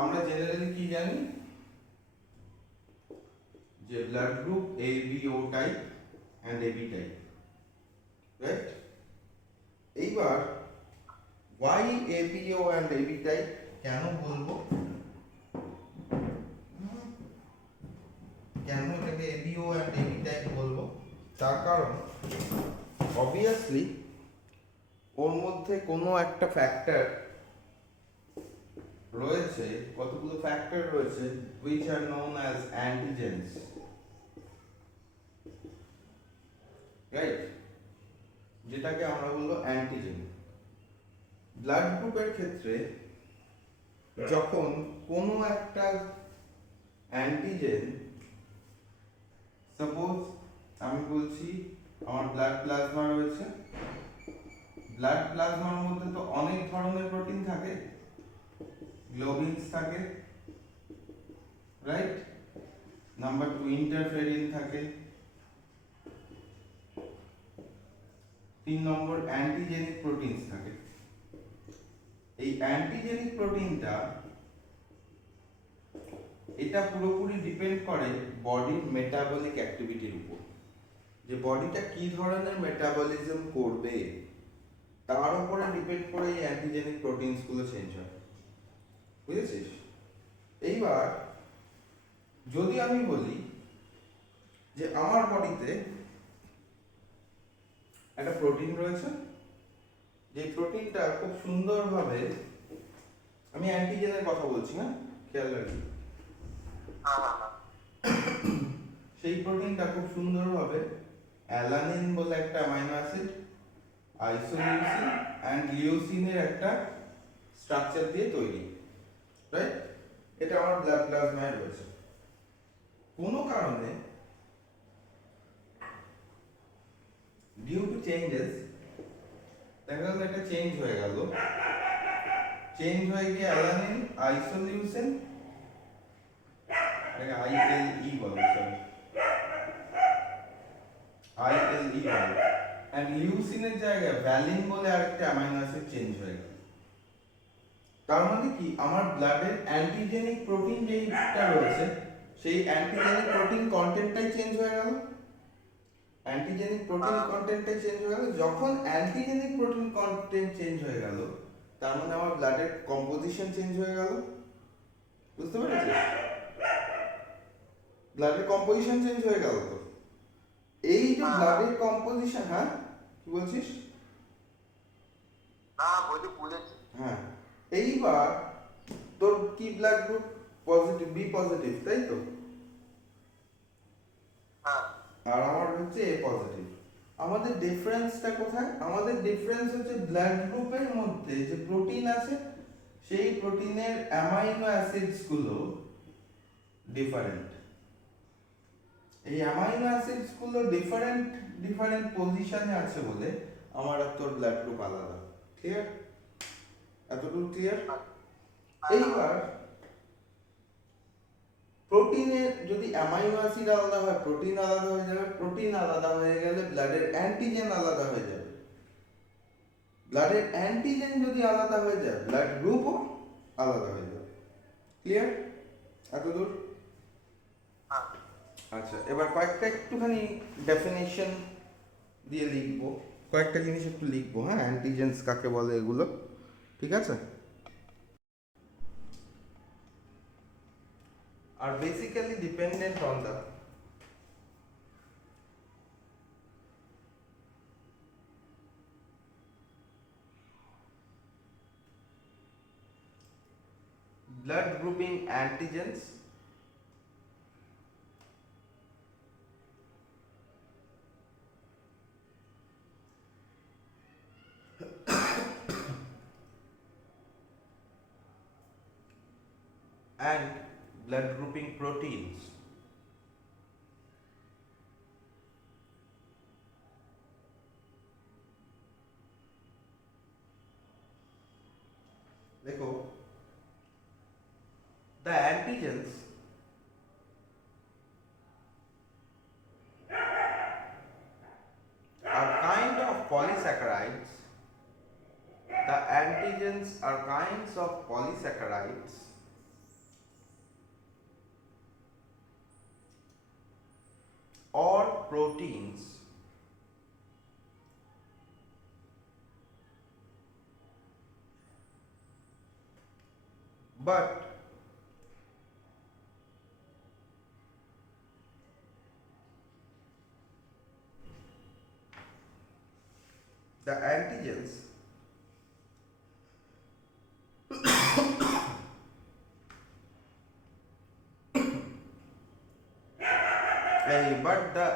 আমরা জেনারেলি কি জানি যে blood group A B O type and A B type, right? এইবার why A B O and A B type কেন বলবো, কেন এটাকে A B O and A B type বলবো, তার কারণ অবভিয়াসলি ওর মধ্যে কোনো একটা ফ্যাক্টর রয়েছে, কতগুলো ফ্যাক্টর রয়েছে which are known as antigens, right? যেটাকে আমরা বলবো অ্যান্টিজেন। ব্লাড গ্রুপের ক্ষেত্রে যখন কোনো একটা অ্যান্টিজেন, সাপোজ আমি বলছি আমার ব্লাড প্লাজমা রয়েছে, ব্লাড প্লাজমার মধ্যে তো অনেক ধরনের প্রোটিন থাকে, গ্লোবিনস থাকে, রাইট? নাম্বার 2 ইন্টারফেরিন থাকে, 3 নম্বর অ্যান্টিজেনিক প্রোটিনস থাকে। এই অ্যান্টিজেনিক প্রোটিনটা এটা পুরোপুরি ডিপেন্ড করে বডির মেটাবলিক অ্যাক্টিভিটির উপর, যে বডিটা কি ধরনের মেটাবলিজম করবে তার উপরে ডিপেন্ড করে এই অ্যান্টিজেনিক প্রোটিনসগুলো চেঞ্জ হয়, বুঝেছিস? এইবার যদি আমি বলি যে আমার বডিতে একটা প্রোটিন রয়েছে, যে প্রোটিনটা খুব সুন্দরভাবে, আমি অ্যান্টিজেনের কথা বলছি, না খেয়াল রাখি, সেই প্রোটিনটা খুব সুন্দরভাবে অ্যালানিন বলে একটা অ্যামাইনো অ্যাসিড, আইসোলিউসিন অ্যান্ড লিউসিনের একটা স্ট্রাকচার দিয়ে তৈরি, রাইট? এটা আমার ব্লাড প্লাজমায় রয়েছে। কোনো কারণে ডিউ টু চেঞ্জেস দেখা গেল এটা চেঞ্জ হয়ে গেল, চেঞ্জ হয়ে গিয়ে অ্যালানিন আইসোলিউসিন, এটাকে আইএলই বলে, সরি আইএলই বলে, এন্ড লিউসিনের জায়গায় ভ্যালিন বলে আরেকটা অ্যামাইনো অ্যাসিড চেঞ্জ হয়ে গেল। তার মানে কি আমার ব্লাডের অ্যান্টিজেনিক প্রোটিন যেটা রয়েছে সেই অ্যান্টিজেনিক প্রোটিন কন্টেন্টটাই চেঞ্জ হয়ে গেল, অ্যান্টিজেনিক প্রোটিন কন্টেন্টটাই চেঞ্জ হয়ে গেল। যখন অ্যান্টিজেনিক প্রোটিন কন্টেন্ট চেঞ্জ হয়ে গেল তার মানে আমার ব্লাডের কম্পোজিশন চেঞ্জ হয়ে গেল, বুঝতে পেরেছিস? ব্লাডের কম্পোজিশন চেঞ্জ হয়ে গেল। তো এই যে ব্লাডের কম্পোজিশন, হ্যাঁ কি বলছিস? হ্যাঁ, এইবার তোর কি blood group positive, B positive, তাই তো? আর আমার হচ্ছে এ পজিটিভ। আমাদের ডিফারেন্সটা কোথায়? আমাদের ডিফারেন্স হচ্ছে ব্লাড গ্রুপের মধ্যে যে প্রোটিন আছে সেই প্রোটিনের অ্যামাইনো অ্যাসিডস গুলো ডিফারেন্ট। এই অ্যামাইনো অ্যাসিডস গুলো ডিফারেন্ট ডিফারেন্ট পজিশনে আছে বলে আমার আর তোর ব্লাড গ্রুপ আলাদা। ক্লিয়ার? এতটুকু ক্লিয়ার? এইবার প্রোটিনের যদি অ্যামাইনো অ্যাসিড আলাদা হয় প্রোটিন আলাদা হয়ে যাবে, প্রোটিন আলাদা হয়ে গেলে ব্লাডের অ্যান্টিজেন আলাদা হয়ে যাবে, ব্লাডের অ্যান্টিজেন যদি আলাদা হয়ে যায় ব্লাড গ্রুপও আলাদা হয়ে যাবে। ক্লিয়ার এতদূর? আচ্ছা, এবার কয়েকটা একটুখানি ডেফিনেশন দিয়ে লিখবো, কয়েকটা জিনিস একটু লিখবো, হ্যাঁ, অ্যান্টিজেন্স কাকে বলে এগুলো, ঠিক আছে? are basically dependent on the blood grouping antigens and blood grouping proteins. देखो, the antigens are kind of polysaccharides. The antigens are kinds of polysaccharides or proteins but the antigens but the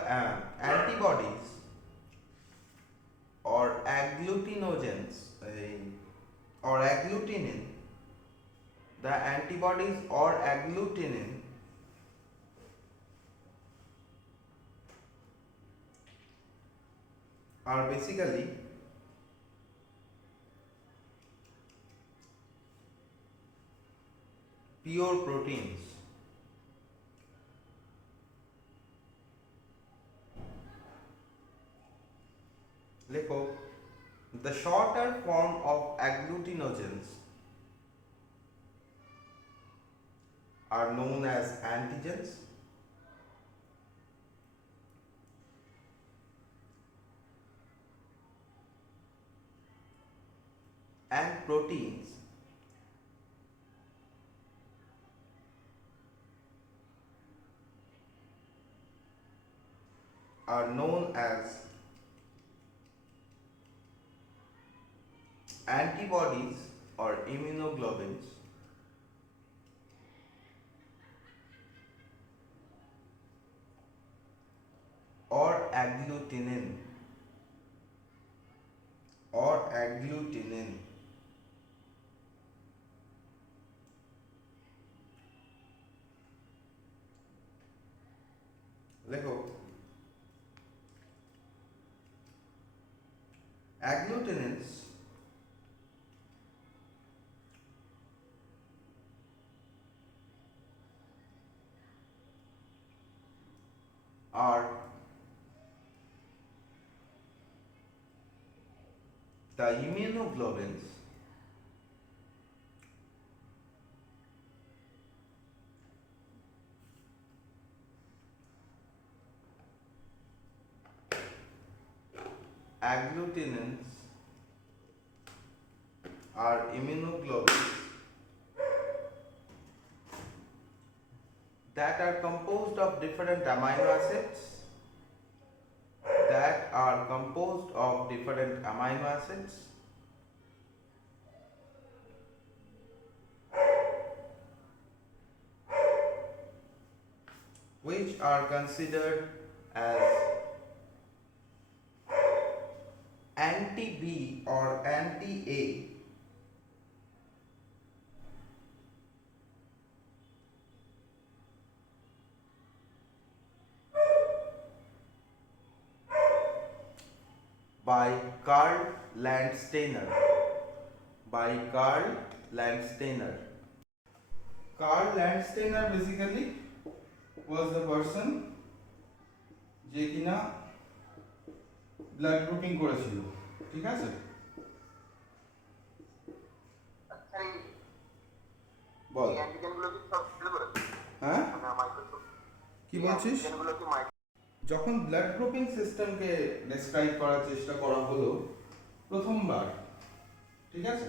antibodies or agglutinogens or agglutinin, the antibodies or agglutinin are basically pure proteins. Lekho, the shorter form of agglutinogens are known as antigens and proteins are known as antibodies or immunoglobulins or agglutinin or agglutinin. Lekho, agglutinins are the immunoglobulins agglutinins are immunoglobulins that are composed of different amino acids which are considered as anti-B or anti-A by Karl Landsteiner. Karl Landsteiner basically was the person যে কিনা blood grouping করেছিল, ঠিক আছে? বল, হ্যাঁ কি বলছিস? যখন blood grouping সিস্টেমকে ডেসক্রাইব করার চেষ্টা করা হলো প্রথমবার, ঠিক আছে,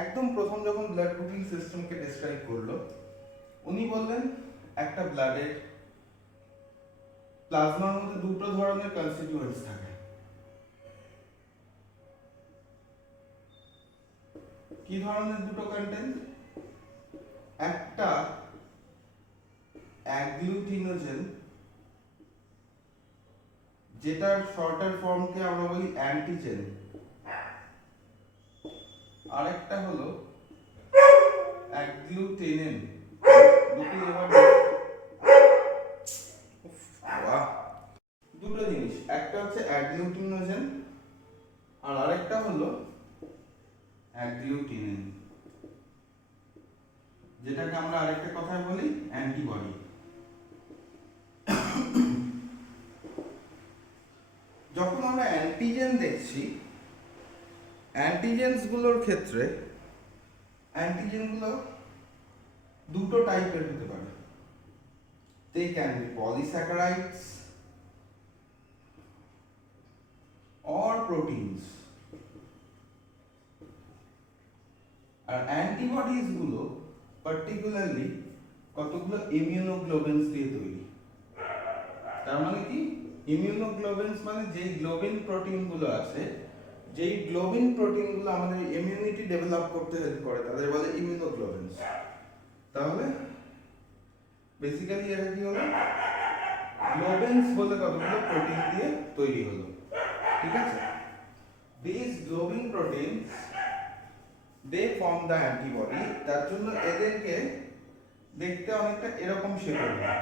একদম প্রথম যখন ব্লাড গ্রুপিং সিস্টেমকে ডেসক্রাইব করলো, উনি বললেন একটা ব্লাডের প্লাজমার মধ্যে দুটো ধরনের কনস্টিটিউয়েন্টস থাকে। কি ধরনের দুটো কন্টেন্ট? একটা অ্যাগ্লুটিনোজেন, যেটার শর্টার ফর্মকে আমরা বলি অ্যান্টিজেন, আরেকটা হলো অ্যাগ্লুটিনিন। দুটো জিনিস, একটা হচ্ছে অ্যাগ্লুটিনোজেন আর আরেকটা হলো অ্যাগ্লুটিনিন, যেটাকে আমরা আরেকটা কথায় বলি অ্যান্টিবডি। যখন আমরা অ্যান্টিজেন দেখছি, অ্যান্টিজেন্স গুলোর ক্ষেত্রে অ্যান্টিজেন গুলো দুটো টাইপের হতে পারে। They can be polysaccharides proteins, আর অ্যান্টিবডিজ গুলো পার্টিকুলারলি কতগুলো ইমিউনোগ্লোবিনস দিয়ে তৈরি। তার মানে কি, ইমিউনোগ্লোবিনস মানে যেই গ্লোবিন প্রোটিন গুলো আছে, যেই গ্লোবিন প্রোটিন গুলো আমাদের ইমিউনিটি ডেভেলপ করতে হেল্প করে, তাদের বলে ইমিউনোগ্লোবিনস। তাহলে বেসিক্যালি এটা কি হলো, গ্লোবিনস বলে কতগুলো প্রোটিন দিয়ে তৈরি হলো, ঠিক আছে। This globin proteins they form the antibody. তার জন্য এদেরকে দেখতে অনেকটা এরকম শেপের হয়,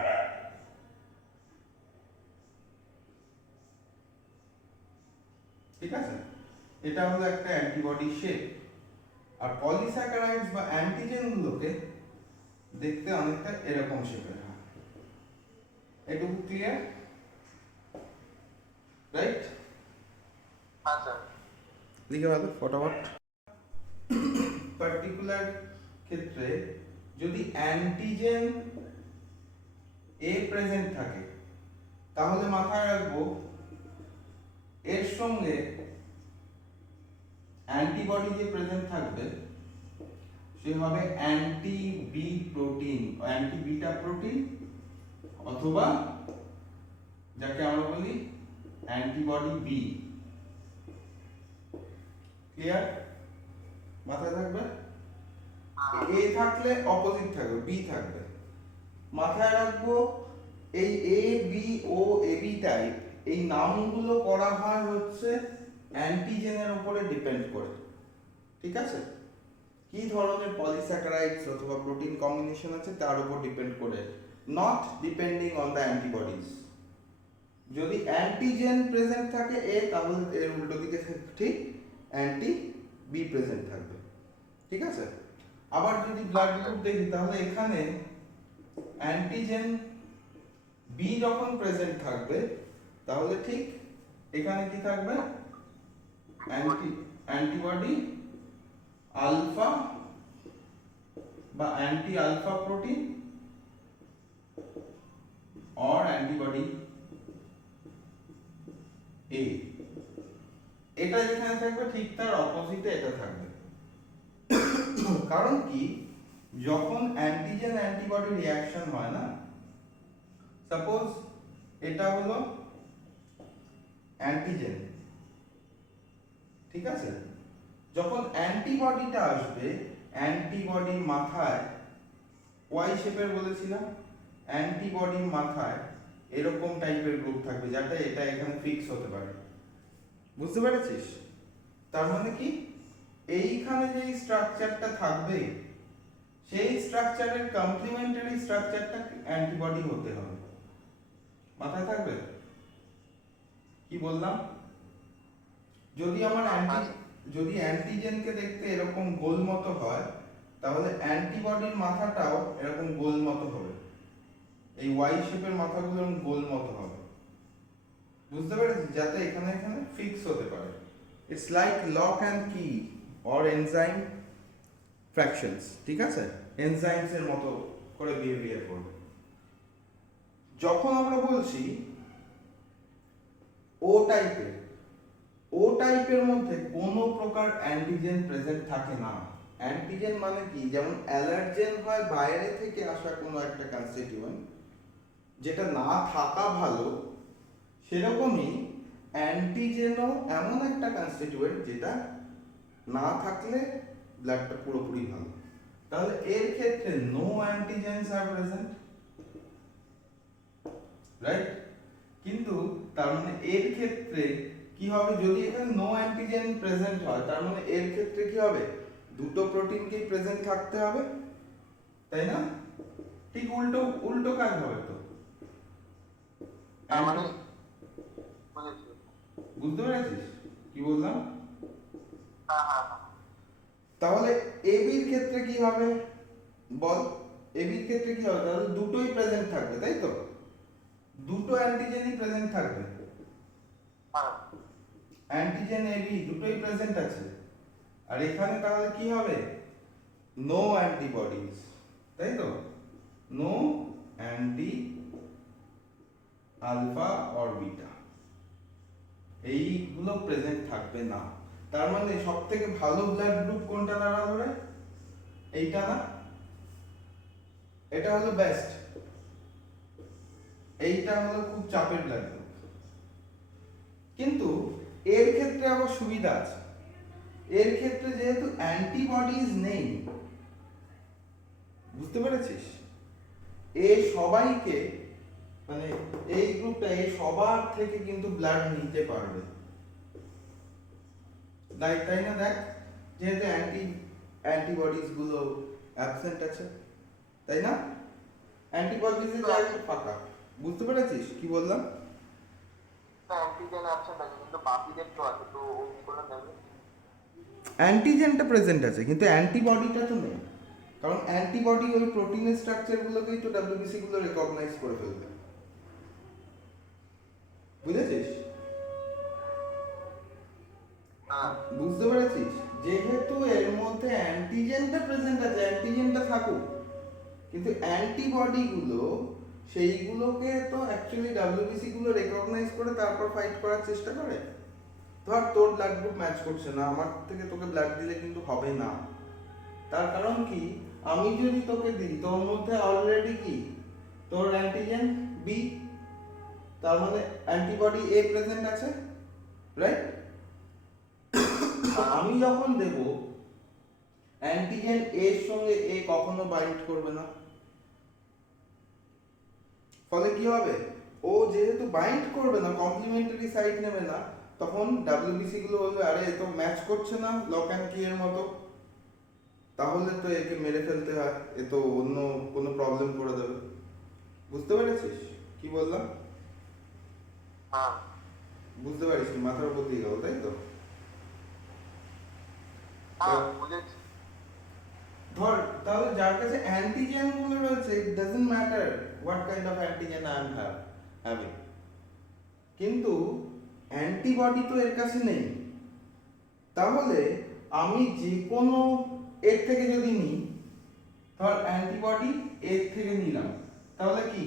ঠিক আছে। এটা হলো একটা অ্যান্টিবডি শেপ। আর পলিস্যাকারাইডস বা অ্যান্টিজেন গুলোকে দেখতে অনেকটা এরকম শেপের হয়। এটুকু ক্লিয়ার, রাইট? হ্যাঁ স্যার। লিখে ভালো ফটাফট। পার্টিকুলার ক্ষেত্রে যদি অ্যান্টিজেন এ প্রেজেন্ট থাকে, তাহলে মাথায় রাখবো এর সঙ্গে অ্যান্টিবডি যে প্রেজেন্ট থাকবে সে হবে anti B protein, anti beta protein, অথবা যাকে আমরা বলি অ্যান্টিবডি বি। ক্লিয়ার? মাথায় থাকবে। এ থাকলে অপোজিট থাকবে, বি থাকবে। মাথায় রাখবো এই এ বি ও এ বি টাইপ, এই নামগুলো করা হয় হচ্ছে অ্যান্টিজেনের উপরে ডিপেন্ড করে, ঠিক আছে। কি ধরনের পলিস্যাকারাইডস অথবা প্রোটিন কম্বিনেশন আছে তার উপর ডিপেন্ড করে, not depending on the antibodies. যদি অ্যান্টিজেন প্রেজেন্ট থাকে এ, তাহলে এর উল্টো দিকে ঠিক অ্যান্টি বি প্রেজেন্ট থাকবে, ঠিক আছে। আবার যদি ব্লাড গ্রুপ দেখি, তাহলে এখানে অ্যান্টিজেন বি যখন প্রেজেন্ট থাকবে, তাহলে ঠিক এখানে কি থাকবে, অ্যান্টিবডি আলফা বা অ্যান্টি আলফা প্রোটিন और অ্যান্টিবডি এ। এটা যেখানে থাকবে ঠিক তার অপোজিটে এটা থাকবে। কারণ কি, যখন অ্যান্টিজেন অ্যান্টিবডি রিঅ্যাকশন হয় না, সাপোজ এটা হলো অ্যান্টিজেন, ঠিক আছে। যখন অ্যান্টিবডিটা আসবে, অ্যান্টিবডির মাথায় ওয়াই শেপের বলেছিলাম, অ্যান্টিবডির মাথায় এরকম টাইপের গ্রুপ থাকবে, যাতে এটা এখানে ফিক্স হতে পারে। বুঝতে পেরেছিস? তার মানে কি, এইখানে যে স্ট্রাকচারটা থাকবে, সেই স্ট্রাকচারের কমপ্লিমেন্টারি স্ট্রাকচারটা অ্যান্টিবডি হতে হবে। মাথায় থাকবে কি বললাম? যদি আমার যদি অ্যান্টিজেনকে দেখতে এরকম গোল মতো হয়, তাহলে অ্যান্টিবডির মাথাটাও এরকম গোল মতো হবে, এই ওয়াই শেপের মাথাগুলো এরকম গোল মতো হবে। বুঝতে পেরেছিস? যাতে এখানে এখানে ফিক্স হতে পারে। ইটস লাইক লক অ্যান্ড কি অর এনজাইম ফ্র্যাকশনস, ঠিক আছে। এনজাইমস এর মতো করে বিহেভিয়ার করবে। যখন আমরা বলছি ও টাইপের, ও টাইপের মধ্যে কোনো প্রকার অ্যান্টিজেন প্রেজেন্ট থাকে না। অ্যান্টিজেন মানে কি, যেমন অ্যালার্জেন হয় বাইরে থেকে আসা কোনো একটা কনস্টিটিউয়েন্ট, যেটা না থাকা ভালো, সেরকমই অ্যান্টিজেনও এমন একটা কনস্টিটিউয়েন্ট যেটা না থাকলে ব্লাডটা পুরোপুরি ভালো। তাহলে এর ক্ষেত্রে নো অ্যান্টিজেনস আর প্রেজেন্ট, রাইট। কিন্তু তার মানে এর ক্ষেত্রে কি হবে, যদি এখানে নো অ্যান্টিজেন প্রেজেন্ট হয়, তার মানে এর ক্ষেত্রে কি হবে, দুটো প্রোটিনকেই প্রেজেন্ট থাকতে হবে, তাই না? ঠিক উল্টো উল্টো কাজ হবে তো। বুঝতে পেরেছিস কি বললাম? তাহলে এবির ক্ষেত্রে কি হবে বল? এবির ক্ষেত্রে কি হবে, তাহলে দুটোই প্রেজেন্ট থাকবে, তাই তো? দুটো অ্যান্টিজেনই প্রেজেন্ট থাকবে, অ্যান্টিজেন এবি দুটোই প্রেজেন্ট আছে। আর এখানে তাহলে কি হবে, নো অ্যান্টিবডিজ, তাই তো? No anti alpha or beta, এইগুলো প্রেজেন্ট থাকবে না। তার মানে সব থেকে ভালো ব্লাড গ্রুপ কোনটা দাঁড়া ধরে? এইটা না, এটা হলো বেস্ট, এইটা হলো খুব চাপের ব্লাড গ্রুপ। কিন্তু এর ক্ষেত্রে আবার সুবিধা আছে, এর ক্ষেত্রে যেহেতু অ্যান্টিবডিজ নেই, বুঝতে পেরেছিস, এ সবাইকে মানে এই গ্রুপটা এই সবার থেকে কিন্তু ব্লাড নিতে পারবে, তাই না? দেখ, যেহেতু অ্যান্টিবডিজ গুলো অ্যাবসেন্ট আছে, তাই না? অ্যান্টিবডিজ এর জায়গা ফাঁকা, বুঝতে পেরেছিস কি বললাম? অ্যান্টিজেন অ্যাবসেন্ট আছে কিন্তু বাকিদের তো আছে, তো ও কি করে নেবে? অ্যান্টিজেনটা প্রেজেন্ট আছে কিন্তু অ্যান্টিবডিটা তো নেই, কারণ অ্যান্টিবডি ওই প্রোটিনের স্ট্রাকচারগুলোকেই তো ডাব্লিউবিসি গুলো রেকগনাইজ করে ফেলবে, বুঝেছিস? হ্যাঁ। বুঝতে পেরেছিস? যেহেতু এর মধ্যে অ্যান্টিজেনটা প্রেজেন্ট আছে, অ্যান্টিজেনটা থাকুক, কিন্তু অ্যান্টিবডি গুলো সেইগুলোকে তো অ্যাকচুয়ালি ডাব্লিউবিসি গুলো রেকগনাইজ করে তারপর ফাইট করার চেষ্টা করে। ধর তোর ব্লাড গ্রুপ ম্যাচ করছে না, আমার থেকে তোকে ব্লাড দিলে কিন্তু হবে না। তার কারণ কি, আমি যদি তোকে দিই তোর মধ্যে অলরেডি কি তোর অ্যান্টিজেন বি, তার মানে অ্যান্টিবডি এ প্রেজেন্ট আছে, রাইট? আমি যখন দেব অ্যান্টিজেন এর সঙ্গে এ কখনো বাইন্ড করবে না, ফলে কি হবে, ও যেহেতু বাইন্ড করবে না, কমপ্লিমেন্টারি সাইড নেবে না, তখন ডাব্লিউবিসি গুলো বলবে আরে এ তো ম্যাচ করছে না লক অ্যান্ড কি এর মতো, তাহলে তো একে মেরে ফেলতে হয়, এ তো অন্য কোনো প্রবলেম করে দেবে। বুঝতে পেরেছিস কি বললাম? হ্যাঁ। বুঝতে পারিস নি, মাথার উপর দিয়ে গেল তাই তো? হ্যাঁ বুঝেছি। ধর তাহলে যার কাছে অ্যান্টিজেন গুলো রয়েছে, it doesn't matter what kind of antigen I am having, কিন্তু অ্যান্টিবডি তো এর কাছে নেই, তাহলে আমি যে কোনো এর থেকে যদি নিই, ধর অ্যান্টিবডি এর থেকে নিলাম, তাহলে কি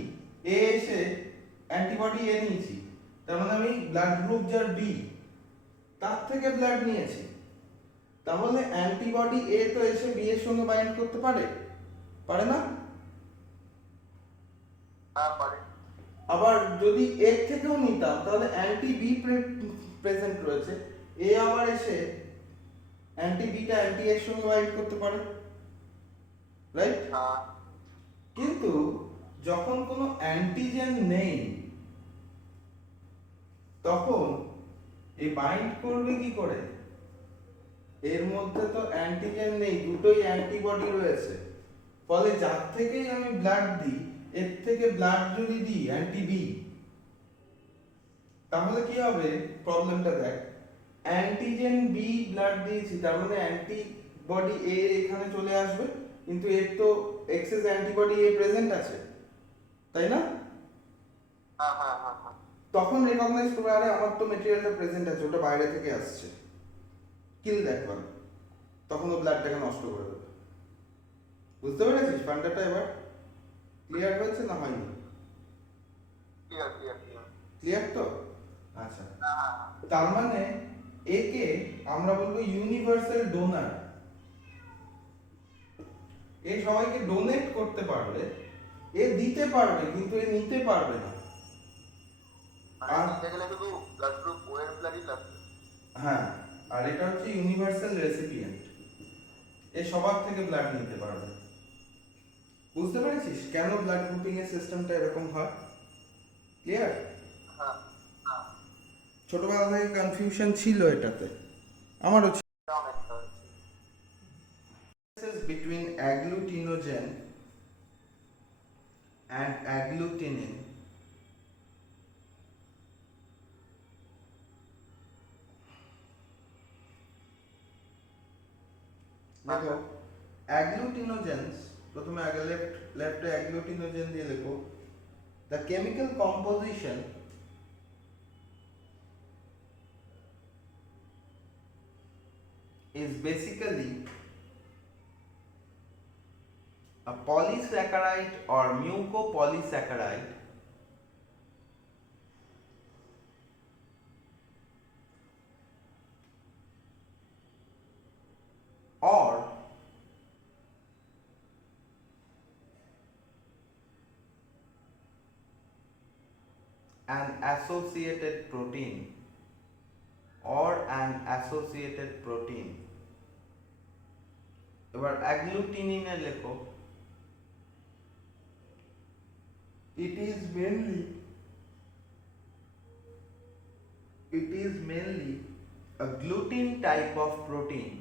এ এসে অ্যান্টিবডি এ নিয়েছি, তার মানে আমি ব্লাড গ্রুপ যার বি তার থেকে ব্লাড নিয়েছি, তাহলে অ্যান্টিবডি এ তো এসে বি এর সঙ্গে বাইন্ড করতে পারে, পারে না? হ্যাঁ পারে। আবার যদি এর থেকেও নিতাম তাহলে অ্যান্টি বি প্রেজেন্ট রয়েছে, এ আবার এসে অ্যান্টি বিটা অ্যান্টি এর সঙ্গে বাইন্ড করতে পারে, রাইট? হ্যাঁ। কিন্তু যখন কোনো অ্যান্টিজেন নেই, তখন এই বাইন্ড করবে কি করে? এর মধ্যে তো অ্যান্টিজেন নেই, দুটোই অ্যান্টিবডি রয়েছে, ফলে যার থেকেই আমি ব্লাড দিই, এর থেকে ব্লাড যদি দিই অ্যান্টি বি, তাহলে কি হবে প্রবলেমটা দেখ, অ্যান্টিজেন বি ব্লাড দিয়েছি, তার মানে অ্যান্টিবডি এ এখানে চলে আসবে, কিন্তু এর তো এক্সেস অ্যান্টিবডি এ প্রেজেন্ট আছে, তাই না? হ্যাঁ হ্যাঁ হ্যাঁ হ্যাঁ। তখন রেকগনাইজ করবে আরে আমার তো মেটেরিয়ালটা প্রেজেন্ট আছে, ওটা বাইরে থেকে আসছে, কিল দেখবার, তখন ও ব্লাডটাকে নষ্ট করে দেবে। বুঝতে পেরেছিস ফান্ডাটা? এবার ক্লিয়ার হয়েছে না হয়নি? Clear clear clear. ক্লিয়ার তো? আচ্ছা, হ্যাঁ হ্যাঁ হ্যাঁ। তার মানে একে আমরা বলবো ইউনিভার্সাল ডোনার, এ সবাইকে ডোনেট করতে পারবে, এ দিতে পারবে কিন্তু এ নিতে পারবে না। মানে আর নিতে গেলে শুধু ব্লাড গ্রুপ ও এর ব্লাডই লাগবে। হ্যাঁ, আর এটা হচ্ছে ইউনিভার্সাল রেসিপিয়েন্ট, এ সবার থেকে ব্লাড নিতে পারবে। বুঝতে পেরেছিস কেন ব্লাড গ্রুপিং এর সিস্টেমটা এরকম হয়? ক্লিয়ার? হ্যাঁ হ্যাঁ। ছোটবেলা থেকে কনফিউশন ছিল এটাতে, আমারও ছিল। এটা অনেকটা হয়েছে। Between agglutinogen and agglutinin, দেখো agglutinogens, প্রথমে আগে লেফটে agglutinogen দিয়ে লেখো, the chemical composition is basically a polysaccharide or mucopolysaccharide an associated protein or an associated protein. এবার অ্যাগ্লুটিনিনে লেখো it is mainly a gluten type of protein.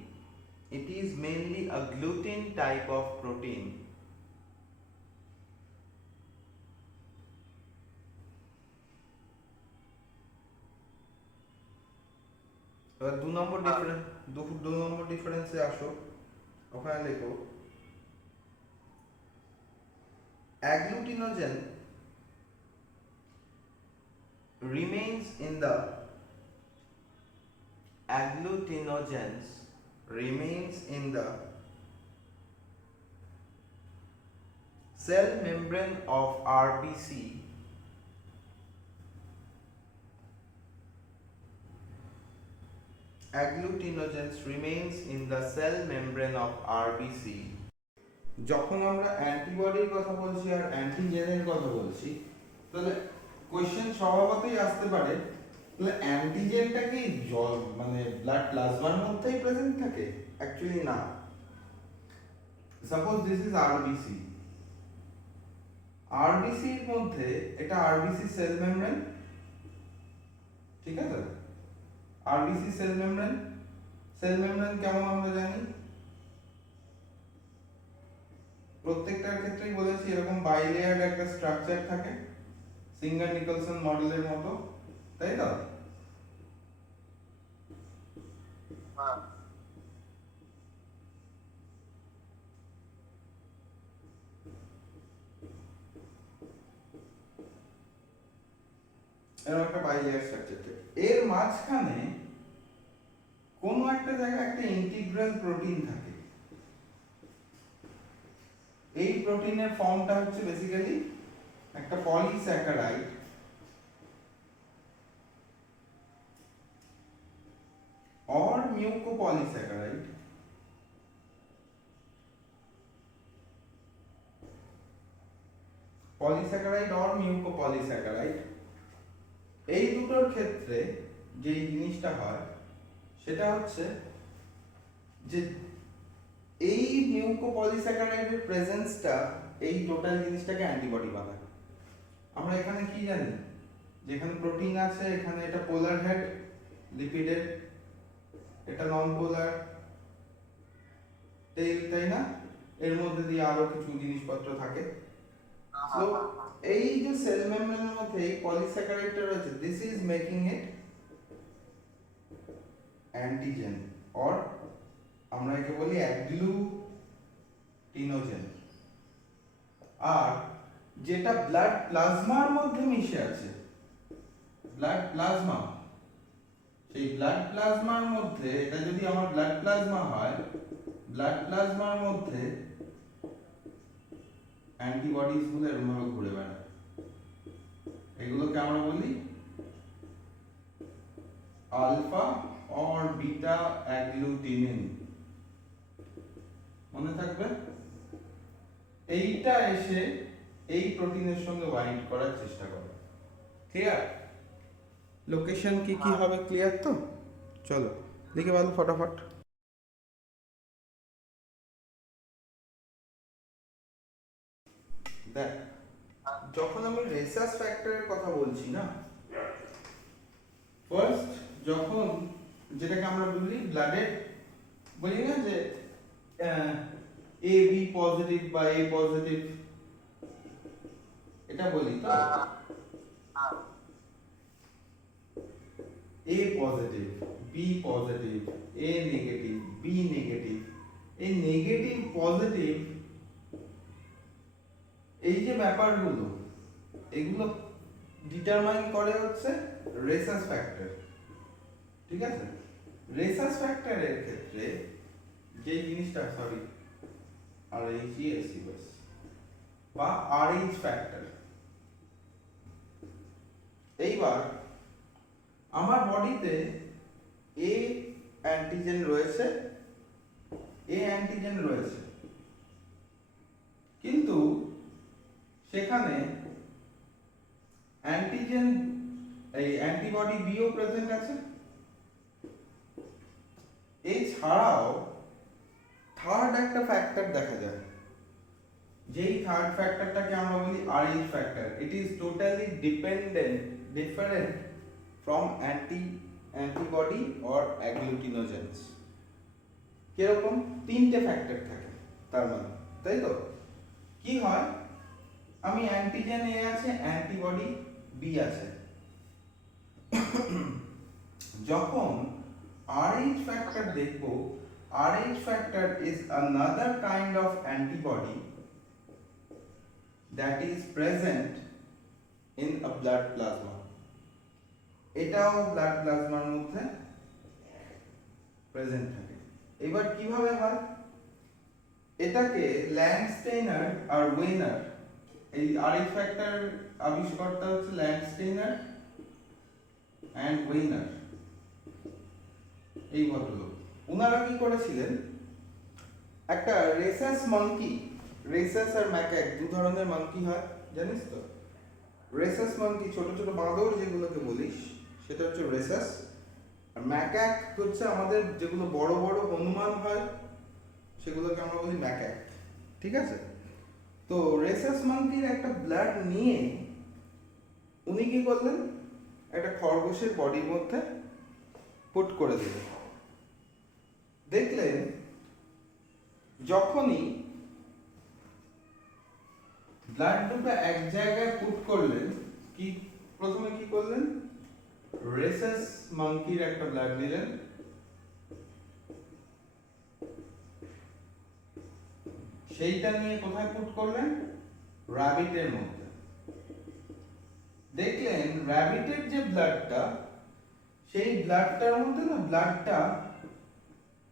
It is mainly a gluten type of protein. এবার দু নম্বর ডিফারেন্সে আসো, ওখানে লেখো agglutinogen remains in the agglutinogens remains in the cell membrane of RBC agglutinogens remains in the cell membrane of RBC. যখন আমরা অ্যান্টিবডির কথা বলছি আর অ্যান্টিজেনের কথা বলছি, তাহলে কোশ্চেন স্বভাবতই আসতে পারে তাহলে অ্যান্টিজেনটা কি জল মানে ব্লাড প্লাজমার মধ্যেই প্রেজেন্ট থাকে? অ্যাকচুয়ালি না। সাপোজ দিস ইজ আরবিসি, আরবিসির মধ্যে এটা আরবিসি সেল মেমব্রেন, ঠিক আছে? আরবিসি সেল মেমব্রেন কেমন আমরা জানি, প্রত্যেকটার ক্ষেত্রেই বলেছি এরকম বাইলেয়ার্ড একটা স্ট্রাকচার থাকে সিঙ্গার নিকলসন মডেলের মতো, তাই তো? এরকম একটা বাইলেয়ার স্ট্রাকচার থাকে, এর মাঝখানে কোনো একটা জায়গায় একটা ইন্টিগ্রাল প্রোটিন থাকে। এই প্রোটিনের ফর্মটা হচ্ছে বেসিক্যালি একটা polysaccharide or mucopolysaccharide or mucopolysaccharide। এই দুটোর ক্ষেত্রে যে জিনিসটা হয় সেটা হচ্ছে যে এই মিউকোপলিস্যাকারাইডের প্রেজেন্সটা এই টোটাল জিনিসটাকে অ্যান্টিবডি বানায়। আমরা এখানে কি জানি, যেখানে প্রোটিন আছে এখানে এটা পোলার হেড লিপিডের, এটা নন পোলার টেইল, তাই না? এর মধ্যে দিয়ে আরো কিছু জিনিসপত্র থাকে। সো এই যে সেল মেমব্রেনের মধ্যে এই পলিস্যাকারাইডটা রয়েছে, this is making it antigen or আমরা একে বলি অ্যাগ্লুটিনোজেন। আর যেটা ব্লাড প্লাজমার মধ্যে মিশে আছে, ব্লাড প্লাজমা, সেই ব্লাড প্লাজমার মধ্যে এটা যদি আমার ব্লাড প্লাজমা হয়, ব্লাড প্লাজমার মধ্যে অ্যান্টিবডিজ গুলো এরকম ভাবে ঘুরে বেড়ায়, এগুলোকে আমরা বলি আলফা অর বিটা অ্যাগ্লুটিনিন। মনে থাকবে? এইটা এসে এই প্রোটিনের সঙ্গে বাইন্ড করার চেষ্টা করে। ক্লিয়ার? লোকেশন কি কি হবে ক্লিয়ার তো? চলো লিখে ভালো ফটাফট। দেখ, যখন আমি রেসাস ফ্যাক্টরের কথা বলছি না, ফার্স্ট যখন যেটাকে আমরা বলি ব্লাডের, বলি না যে এ বি পজিটিভ বা এ পজিটিভ, এটা বলি তো এ পজিটিভ, বি পজিটিভ, এ নেগেটিভ, বি নেগেটিভ। এই নেগেটিভ পজিটিভ এই যে ব্যাপারগুলো, এগুলো ডিটারমাইন করে হচ্ছে রেসাস ফ্যাক্টর, ঠিক আছে? রেসাস ফ্যাক্টরের ক্ষেত্রে যে জিনিসটা, সরি আরএইচএসি বাস বা আরএইচ ফ্যাক্টর, এইবার আমার বডিতে এ অ্যান্টিজেন রয়েছে, কিন্তু সেখানে অ্যান্টিজেন এই অ্যান্টিবডি বিও প্রেজেন্ট আছে। এছাড়াও থার্ড একটা ফ্যাক্টর দেখা যায়, যেই থার্ড ফ্যাক্টরটাকে আমরা বলি Rh factor. It is totally different from antibody or agglutinogens. কিরকম? তিনটে ফ্যাক্টর থাকে তার মানে, তাই তো? কি হয়, আমি অ্যান্টিজেন এ আছে, অ্যান্টিবডি বি আছে, যখন RH factor দেখব, RH factor is another kind of antibody that is present in a blood plasma. এটাও ব্লাড প্লাজমার মধ্যে প্রেজেন্ট থাকে। এবার কিভাবে হয়? এটাকে ল্যান্ডস্টেইনার আর ওয়েনার, এই RH ফ্যাক্টর আবিষ্কর্তা হচ্ছে ল্যান্ডস্টেইনার অ্যান্ড ওয়েনার, এই ভদ্রলোক। ওনারা কি করেছিলেন, একটা রেসাস মাঙ্কি, রেসাস আর ম্যাকাক দু ধরনের মাঙ্কি হয় জানিস তো? রেসাস মাঙ্কি ছোট ছোট বাঁদর যেগুলোকে বলিস সেটা হচ্ছে রেসাস, আর ম্যাকাক হচ্ছে আমাদের যেগুলো বড় বড় হনুমান হয় সেগুলোকে আমরা বলি ম্যাকাক, ঠিক আছে? তো রেসাস মাঙ্কির একটা ব্লাড নিয়ে উনি কি করলেন, একটা খরগোশের বডির মধ্যে পুট করে দিলেন। দেখলেন যখনই ব্লাড দুটো এক জায়গায় পুট করলেন, কি প্রথমে কি করলেন, রেসাস মাঙ্কির একটা ব্লাড নিলেন, সেইটা নিয়ে কোথায় পুট করলেন, র‍্যাবিটের মধ্যে। দেখলেন র‍্যাবিটের যে ব্লাডটা, সেই ব্লাডটার মধ্যে না ব্লাডটা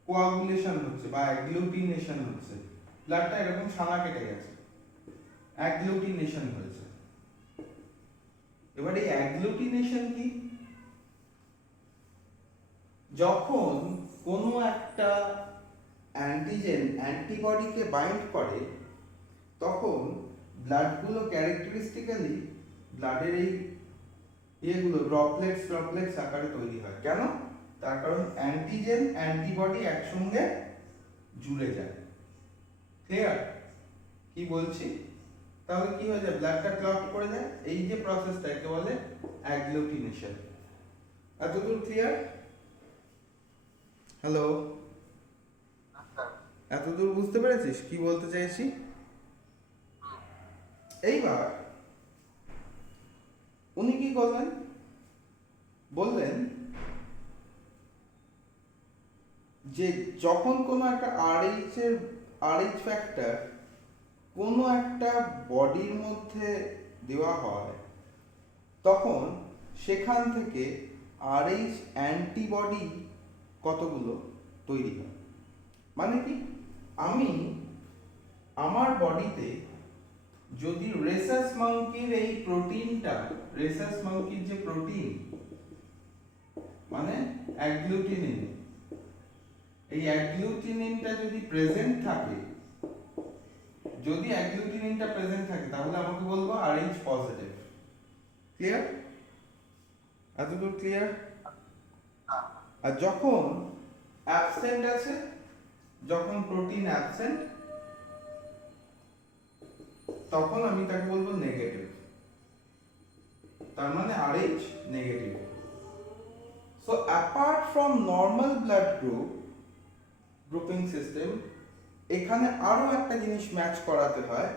কোয়াগুলেশন হচ্ছে বা অ্যাগ্লুটিনেশন হচ্ছে, ব্লাডটা এরকম ছানা কেটে গেছে, অ্যাগ্লুটিনেশন হয়েছে। এবার এই অ্যাগ্লুটিনেশন কি? যখন কোনো একটা অ্যান্টিজেন অ্যান্টিবডিকে বাইন্ড করে, তখন ব্লাডগুলো ক্যারেক্টারিস্টিক্যালি ব্লাডের এই ইয়েগুলো ড্রপলেটস আকারে তৈরি হয়। কেন? তার কারণ অ্যান্টিজেন অ্যান্টিবডি একসঙ্গে জুড়ে যায়। ক্লিয়ার কি বলছি? তাহলে কি হয়ে যায়, ব্লাডটা ক্লট করে যায়, এই যে প্রসেসটা একে বলে অ্যাগ্লুটিনেশন। এতদূর ক্লিয়ার? হ্যালো, এতদূর বুঝতে পেরেছিস কি বলতে চাইছি? এইবার উনি কি করলেন, বললেন যে যখন কোনো একটা RH ফ্যাক্টর কোনো একটা বডির মধ্যে দেওয়া হয়, তখন সেখান থেকে RH অ্যান্টিবডি কতগুলো তৈরি হয়। মানে কি, আমি আমার বডিতে যদি রেসাস মাঙ্কির এই প্রোটিনটা, রেসাস মাঙ্কির যে প্রোটিন মানে অ্যাগ্লুটিনিন, এই অ্যাগ্লুটিনিনটা যদি প্রেজেন্ট থাকে, যদি অ্যাগ্লুটিনিনটা প্রেজেন্ট থাকে তাহলে আমাকে বলবো RH পজিটিভ। ক্লিয়ার? এতদূর ক্লিয়ার? আর যখন অ্যাবসেন্ট আছে, যখন প্রোটিন অ্যাবসেন্ট, তখন আমি তাকে বলবো নেগেটিভ, তার মানে RH negative. So apart from normal blood grouping system, এখানে আরো একটা জিনিস ম্যাচ করাতে হয়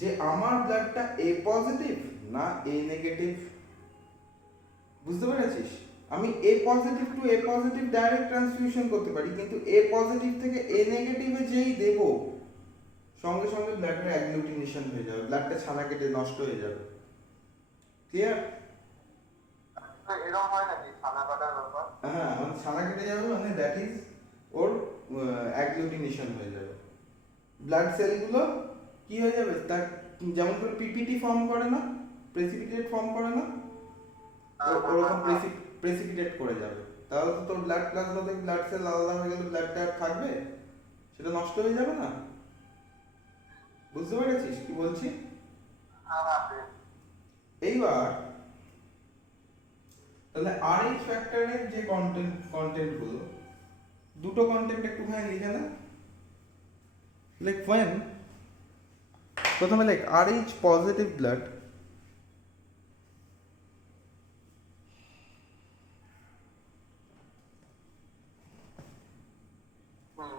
যে আমার ব্লাডটা A পজিটিভ না A নেগেটিভ। বুঝতে পেরেছিস? আমি A positive to A positive direct transfusion করতে পারি, কিন্তু A পজিটিভ থেকে A নেগেটিভে যেই দেব, সঙ্গে সঙ্গে ব্লাডের অ্যাগ্লুটিনেশন হয়ে যাবে, ব্লাডটা ছানা কেটে নষ্ট হয়ে যাবে। ক্লিয়ার? এরকম হয় নাকি ছানা কাটার ব্যাপার? হ্যাঁ, মানে ছানা কেটে যাবে, মানে দ্যাট ইজ ওর অ্যাগ্লুটিনেশন হয়ে যাবে। ব্লাড সেলগুলো কি হয়ে যাবে, তার যেমন করে পিপিটি ফর্ম করে না, প্রেসিপিটেট ফর্ম করে না, ওরকম প্রেসিপিটেট করে যাবে। তাহলে তো তোর ব্লাড প্লাজমা থেকে ব্লাড সেল আলাদা হয়ে গেলে ব্লাডটা আর থাকবে, সেটা নষ্ট হয়ে যাবে না। বুঝতে পেরেছিস কি বলছি? এইবার তাহলে RH ফ্যাক্টরের যে কন্টেন্ট গুলো, দুটো কন্টেন্ট একটুখানি লিখে না, লাইক when, প্রথমে like RH positive blood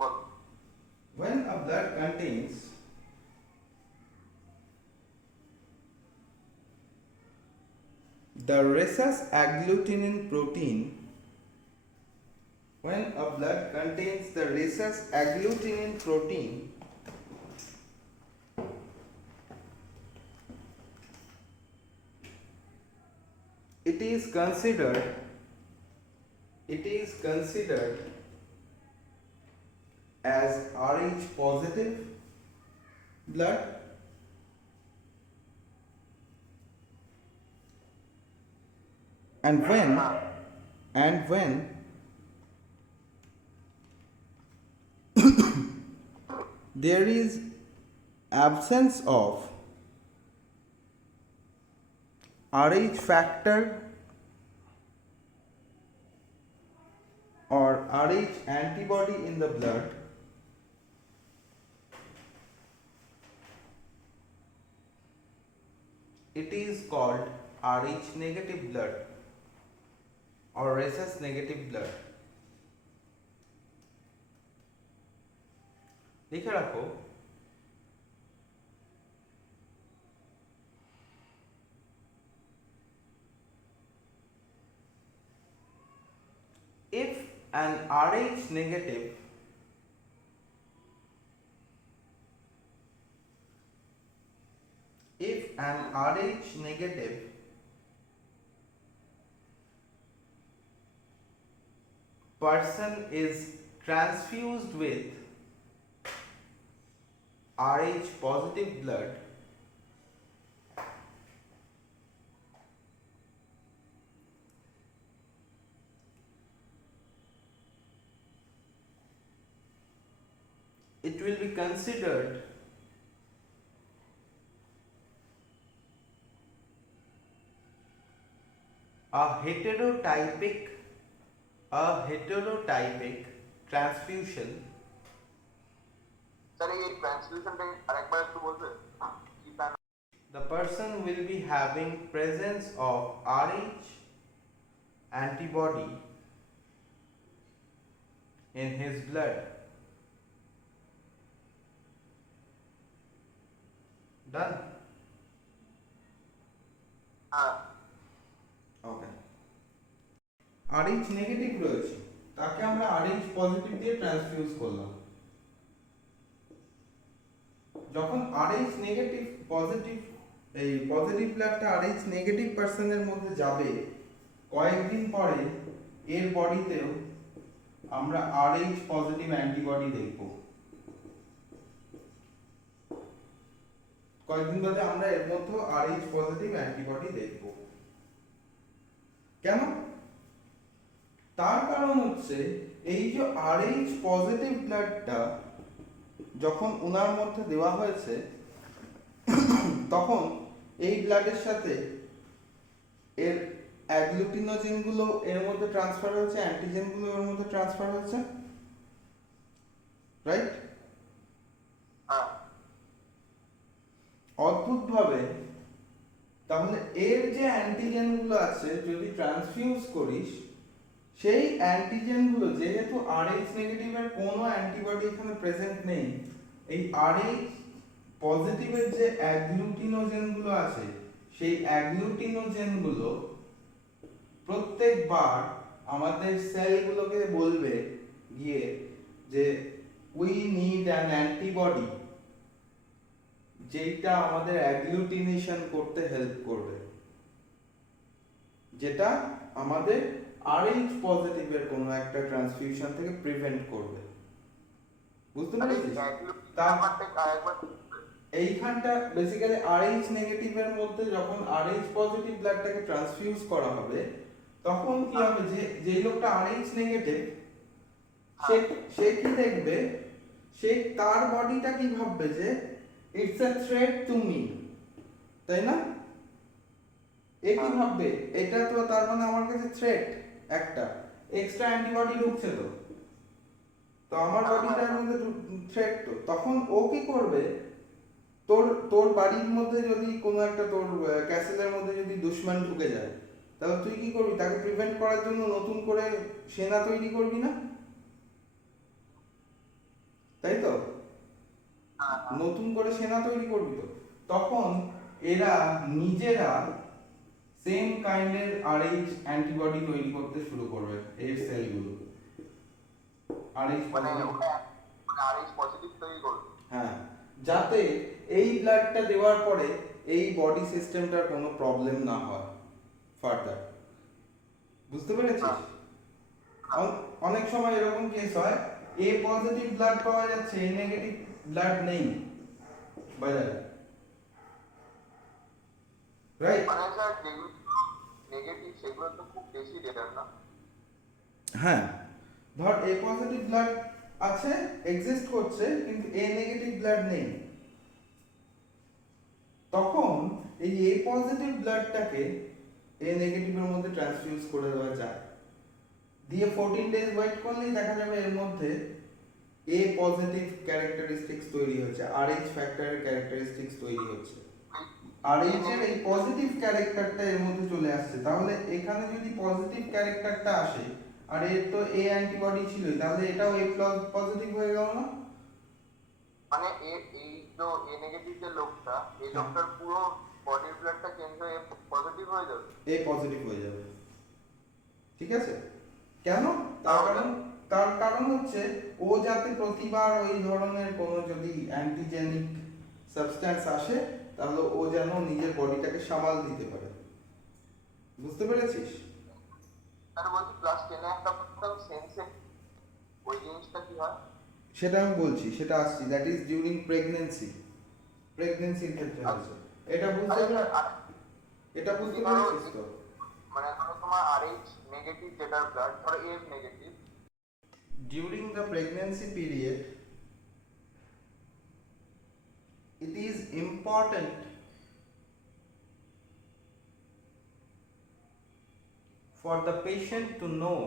ball. when a blood contains the rhesus agglutinin protein, when a blood contains the rhesus agglutinin protein, it is considered as RH positive blood, and when there is absence of RH factor or RH antibody in the blood, it is called RH negative blood or rhesus negative blood. লিখে রাখো, if an RH negative person is transfused with RH positive blood, it will be considered a heterotypic transfusion. Sir এই ট্রান্সলিউশনটা আরেকবার একটু বলবে কি plan? The person will be having presence of RH antibody in his blood. Done? হ্যাঁ। ওকে, RH negative রয়েছে, তাকে আমরা RH positive দিয়ে ট্রান্সফিউজ করলাম। যখন RH নেগেটিভ পজিটিভ, এই পজিটিভ ব্লাডটা RH নেগেটিভ পার্সনের মধ্যে যাবে, কয়েকদিন পরে এর বডিতেও আমরা RH পজিটিভ অ্যান্টিবডি দেখব। কয়েকদিন বাদে আমরা এর মধ্যে RH পজিটিভ অ্যান্টিবডি দেখব। কেন? তার কারণ হচ্ছে এই যে RH পজিটিভ ব্লাডটা যখন ওনার মধ্যে দেওয়া হয়েছে, তখন এই ব্লাডের সাথে এর অ্যাগ্লুটিনোজেনগুলো এর মধ্যে ট্রান্সফার হয়েছে, অ্যান্টিজেনগুলো এর মধ্যে ট্রান্সফার হয়েছে, রাইট? হ্যাঁ। অদ্ভুতভাবে তাহলে এর যে অ্যান্টিজেনগুলো আছে যদি ট্রান্সফিউজ করিস, সেই অ্যান্টিজেনগুলো যেহেতু RH নেগেটিভের কোনো অ্যান্টিবডি এখানে প্রেজেন্ট নেই, এই RH পজিটিভের যে অ্যাগ্লুটিনোজেনগুলো আছে সেই অ্যাগ্লুটিনোজেনগুলো প্রত্যেকবার আমাদের সেলগুলোকে বলবে গিয়ে যে উই নিড অ্যান অ্যান্টিবডি, যেটা আমাদের অ্যাগ্লুটিনেশন করতে হেল্প করবে, যেটা আমাদের RH পজিটিভের কোনো একটা ট্রান্সফিউশন থেকে প্রিভেন্ট করবে। বুঝতে পেরেছিস? এইখানটা বেসিক্যালি RH নেগেটিভের মধ্যে যখন RH পজিটিভ ব্লাডটাকে ট্রান্সফিউজ করা হবে, তখন কি হবে, যে যেই লোকটা RH নেগেটিভ সে কি দেখবে, সে তার বডিটা কি ভাববে যে it's a threat to me, তাই না? এ কি ভাববে এটা তো তার মানে আমার কাছে থ্রেট একটা এক্সট্রা অ্যান্টিবডি ঢুকছে তো, তো আমার হ্যাঁ, হ্যাঁ, বডিটার হ্যাঁ। মধ্যে থ্রেট তো তখন ও কি করবে, তোর তোর বাড়ির মধ্যে যদি কোনো একটা তোর ক্যাসেলের মধ্যে যদি দুশমন ঢুকে যায়, তাহলে তুই কি করবি, তাকে প্রিভেন্ট করার জন্য নতুন করে সেনা তৈরি করবি না, তাই তো? হ্যাঁ, হ্যাঁ। নতুন করে সেনা তৈরি করবি তো, তখন এরা নিজেরা সেম কাইন্ডের আরএইচ অ্যান্টিবডি তৈরি করতে শুরু করবে এই সেলগুলো, আরএইচ মানে পজিটিভ। ওটা RH পজিটিভ তৈরি করবে। হ্যাঁ, যাতে এই ব্লাডটা দেওয়ার পরে এই বডি সিস্টেমটার কোনো প্রবলেম না হয় ফার্দার, বুঝতে পেরেছিস? হ্যাঁ, হ্যাঁ। অনেক সময় এরকম কেস হয়, এ পজিটিভ ব্লাড পাওয়া যাচ্ছে, এ নেগেটিভ ব্লাড নেই বাজারে, রাইট? মানে স্যার যেগুলো নেগেটিভ সেগুলো তো খুব বেশি রেয়ার না? হ্যাঁ, ধর এ পজিটিভ ব্লাড আছে, এক্সিস্ট করছে, কিন্তু এ নেগেটিভ ব্লাড নেই, তখন এই এ পজিটিভ ব্লাডটাকে এ নেগেটিভের মধ্যে ট্রান্সফিউজ করে দেওয়া যায়, দিয়ে 14 ডেজ ওয়েট করলেই দেখা যাবে এর মধ্যে এ পজিটিভ ক্যারেক্টারিস্টিক্স তৈরি হচ্ছে, আরএইচ ফ্যাক্টরের ক্যারেক্টারিস্টিক্স তৈরি হচ্ছে, আরএইচ এর এই পজিটিভ ক্যারেক্টারটা এর মধ্যে চলে আসছে, তাহলে এখানে যদি পজিটিভ ক্যারেক্টারটা আসে আর এর তো এ অ্যান্টিবডি ছিল, তাহলে এটাও এ পজিটিভ হয়ে গেল না? মানে এই যে এ নেগেটিভ যে লোকটা, এই হ্যাঁ, লোকটার পুরো বডির ব্লাডটা চেঞ্জ হয়ে পজিটিভ হয়ে যাবে। এ পজিটিভ হয়ে যাবে, ঠিক আছে? কেন? তার তাহলে কারণ, তার কারণ হচ্ছে ও যাতে প্রতিবার ওই ধরনের কোনো যদি অ্যান্টিজেনিক সাবস্ট্যান্স আসে, তাহলে ও যেন নিজের বডিটাকে সামাল দিতে পারে, বুঝতে পেরেছিস? তার বলছি ক্লাস 10 এ একটা পড়তাম সেন্সে, ওই জিনিসটা কি হয়? সেটা আমি বলছি, সেটা আসছি, দ্যাট ইজ ডিউরিং প্রেগনেন্সি, প্রেগনেন্সির ক্ষেত্রে হয়েছে, এটা বুঝতে আরে পেরে, স্যার, এটা যদি বুঝতে ধরো পেরেছিস তো? মানে ধরো তোমার RH নেগেটিভ যেটার ব্লাড, ধরো A negative. During the pregnancy period, it is important for the patient to know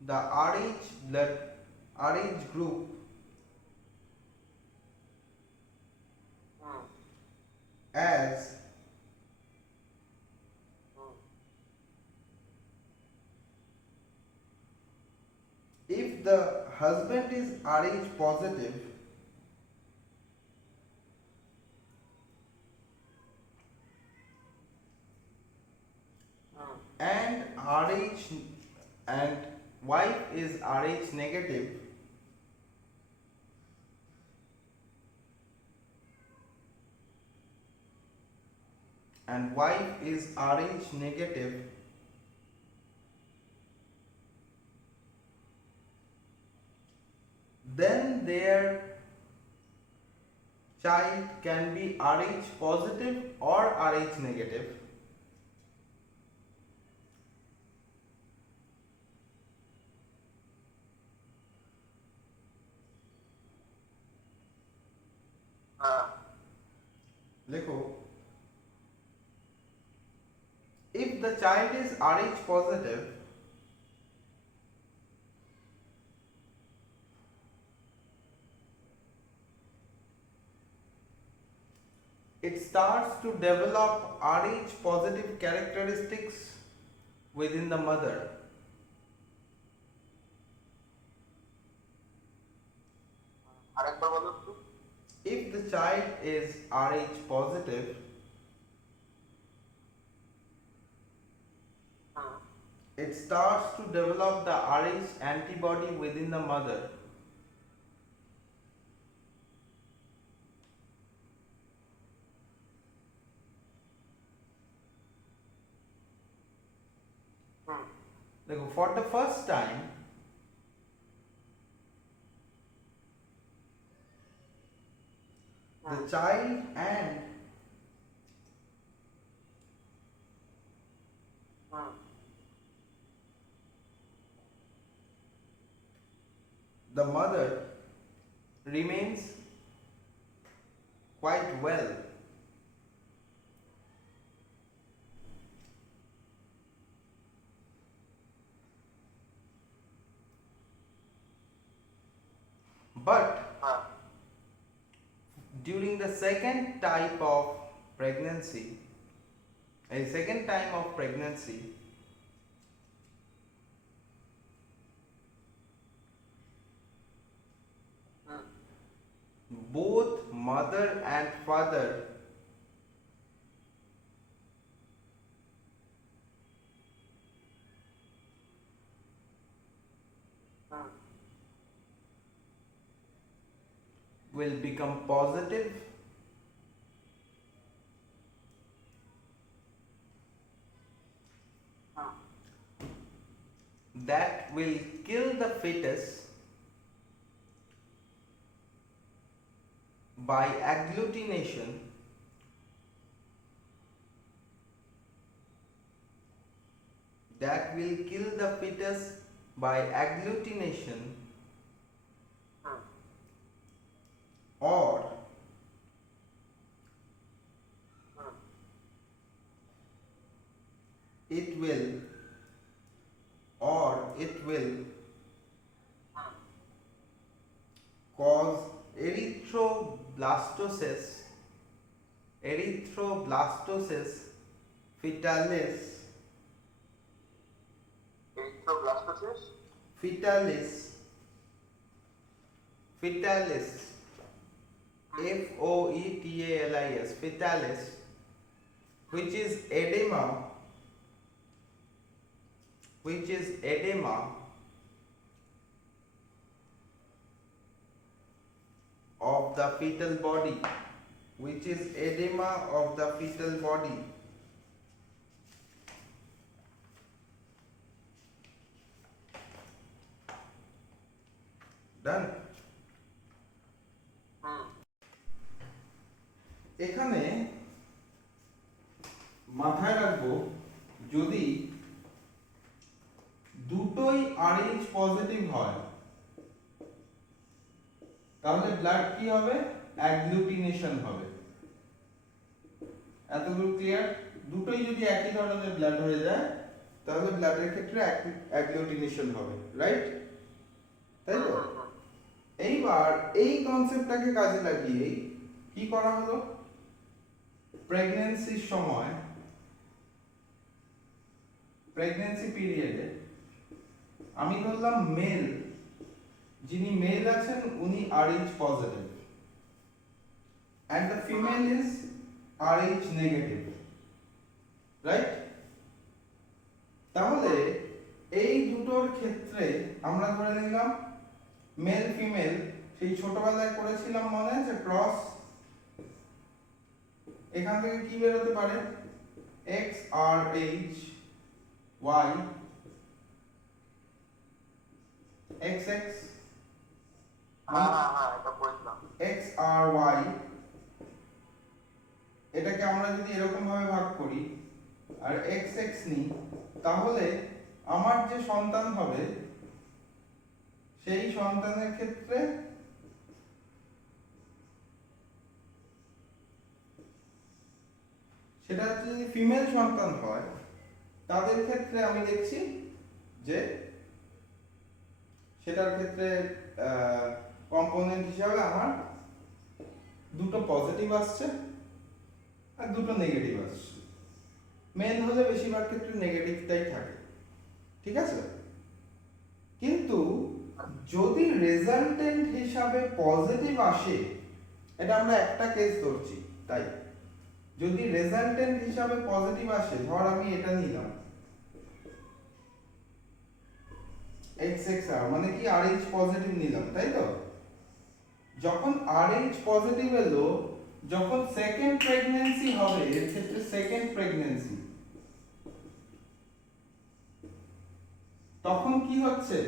the RH group hmm, as hmm, if the husband is RH positive hmm, and RH and wife is RH negative, and wife is RH negative, then their child can be RH positive or RH negative, হ্যাঁ, লেখো, if the child is RH positive, it starts to develop RH positive characteristics within the mother. আরেকবার বলো একটু। If the child is RH positive, hmm, it starts to develop the RH antibody within the mother. Hmm, For the first time, the hmm, child and hmm, the mother remains quite well. But হ্যাঁ during the second type of pregnancy, a second time of pregnancy, hmm both mother and father hmm will become positive, hmm that will kill the fetus by agglutination, that will kill the fetus by agglutination, hmm or hmm it will or it will hmm cause erythroblastosis, erythroblastosis fetalis, erythroblastosis fetalis, fetalis, Foetalis, fetalis, which is edema, which is edema of the fetal body, which is edema of the fetal body. Done. হুম এখানে মাথায় রাখবো, যদি দুটোই RH positive হয় তাহলে blood কি হবে? Agglutination হবে। এতদূর ক্লিয়ার? দুটোই যদি একই ধরনের ব্লাড হয়ে যায় তাহলে ব্লাডের ক্ষেত্রে অ্যাগ্লুটিনেশন হবে, রাইট? তাই তো? এইবার এই কনসেপ্টটাকে কাজে লাগিয়ে কি করা হলো? প্রেগন্যান্সির সময়, প্রেগন্যান্সি পিরিয়ডে আমি ধরলাম মেল, যিনি মেল আছেন উনি RH positive and the female is RH negative, right? তাহলে এই দুটোর ক্ষেত্রে আমরা ধরে নিলাম মেল ফিমেল, সেই ছোটবেলায় করেছিলাম মনে আছে ক্রস, এখান থেকে কি বেরোতে পারে? XRH Y XX হ্যাঁ হ্যাঁ হ্যাঁ এটা পড়েছিলাম XRY, এটাকে আমরা যদি এরকম ভাবে ভাগ করি আর XX নিই, তাহলে আমার যে সন্তান হবে সেই সন্তানের ক্ষেত্রে সেটা যদি ফিমেল সন্তান হয় তাদের ক্ষেত্রে আমি দেখছি যে সেটার ক্ষেত্রে কম্পোনেন্ট হিসাবে আমার দুটো পজিটিভ আসছে আর দুটো নেগেটিভ আসছে। মেল হলে বেশিরভাগ ক্ষেত্রে নেগেটিভটাই থাকে, ঠিক আছে? কিন্তু যদি রেজাল্টেন্ট হিসাবে পজিটিভ আসে, এটা আমরা একটা কেস ধরছি, তাই যদি রেজাল্টেন্ট হিসাবে পজিটিভ আসে, ধর আমি এটা নিলাম XXR মানে কি RH পজিটিভ নিলাম, তাই তো? যখন RH পজিটিভ এলো, যখন সেকেন্ড প্রেগন্যান্সি হবে, এর ক্ষেত্রে সেকেন্ড প্রেগন্যান্সি, তখন কি হচ্ছে?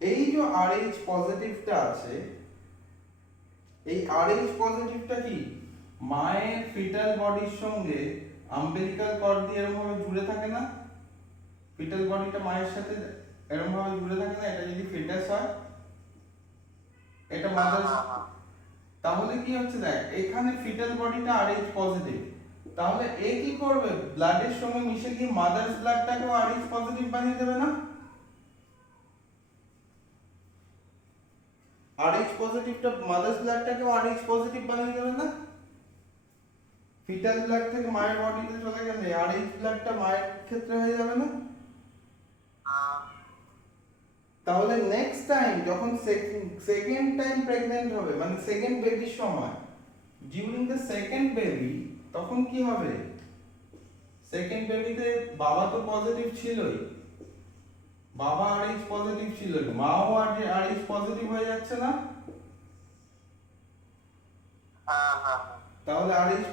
এই যে RH পজিটিভটা আছে, এই RH পজিটিভটা কি মায়ের ফিটাল বডির সঙ্গে আম্বিলিকাল কর্ড দিয়ে এরকম ভাবে জুড়ে থাকে না? ফিটাল বডিটা মায়ের সাথে এরকম ভাবে জুড়ে থাকে না? এটা যদি ফিটাস হয় এটা হ্যাঁ মাদার। হ্যাঁ হ্যাঁ তাহলে কি হচ্ছে দেখ, এখানে ফিটাল বডিটা আরএইচ পজিটিভ, তাহলে এ কি করবে, ব্লাডের সঙ্গে মিশে গিয়ে মাদার্স ব্লাডটাকেও আরএইচ পজিটিভ বানিয়ে দেবে না? আরএইচ পজিটিভটা মাদার্স ব্লাডটাকেও আরএইচ পজিটিভ বানিয়ে দেবে না? ফিটাল ব্লাড থেকে মায়ের বডিতে চলে গেলে আরএইচ ব্লাডটা মায়ের ক্ষেত্রে হয়ে যাবে না? তাহলে নেক্সট টাইম যখন সেকেন্ড টাইম প্রেগন্যান্ট হবে, মানে সেকেন্ড বেবির সময়, ডিউরিং দ্য সেকেন্ড বেবি, তখন কি হবে, সেকেন্ড বেবিতে বাবা তো পজিটিভ ছিলই, বাবা আরএইচ পজিটিভ ছিল, মাও আরএইচ পজিটিভ হয়ে যাচ্ছে না? হ্যাঁ হ্যাঁ তাহলে আরএইচ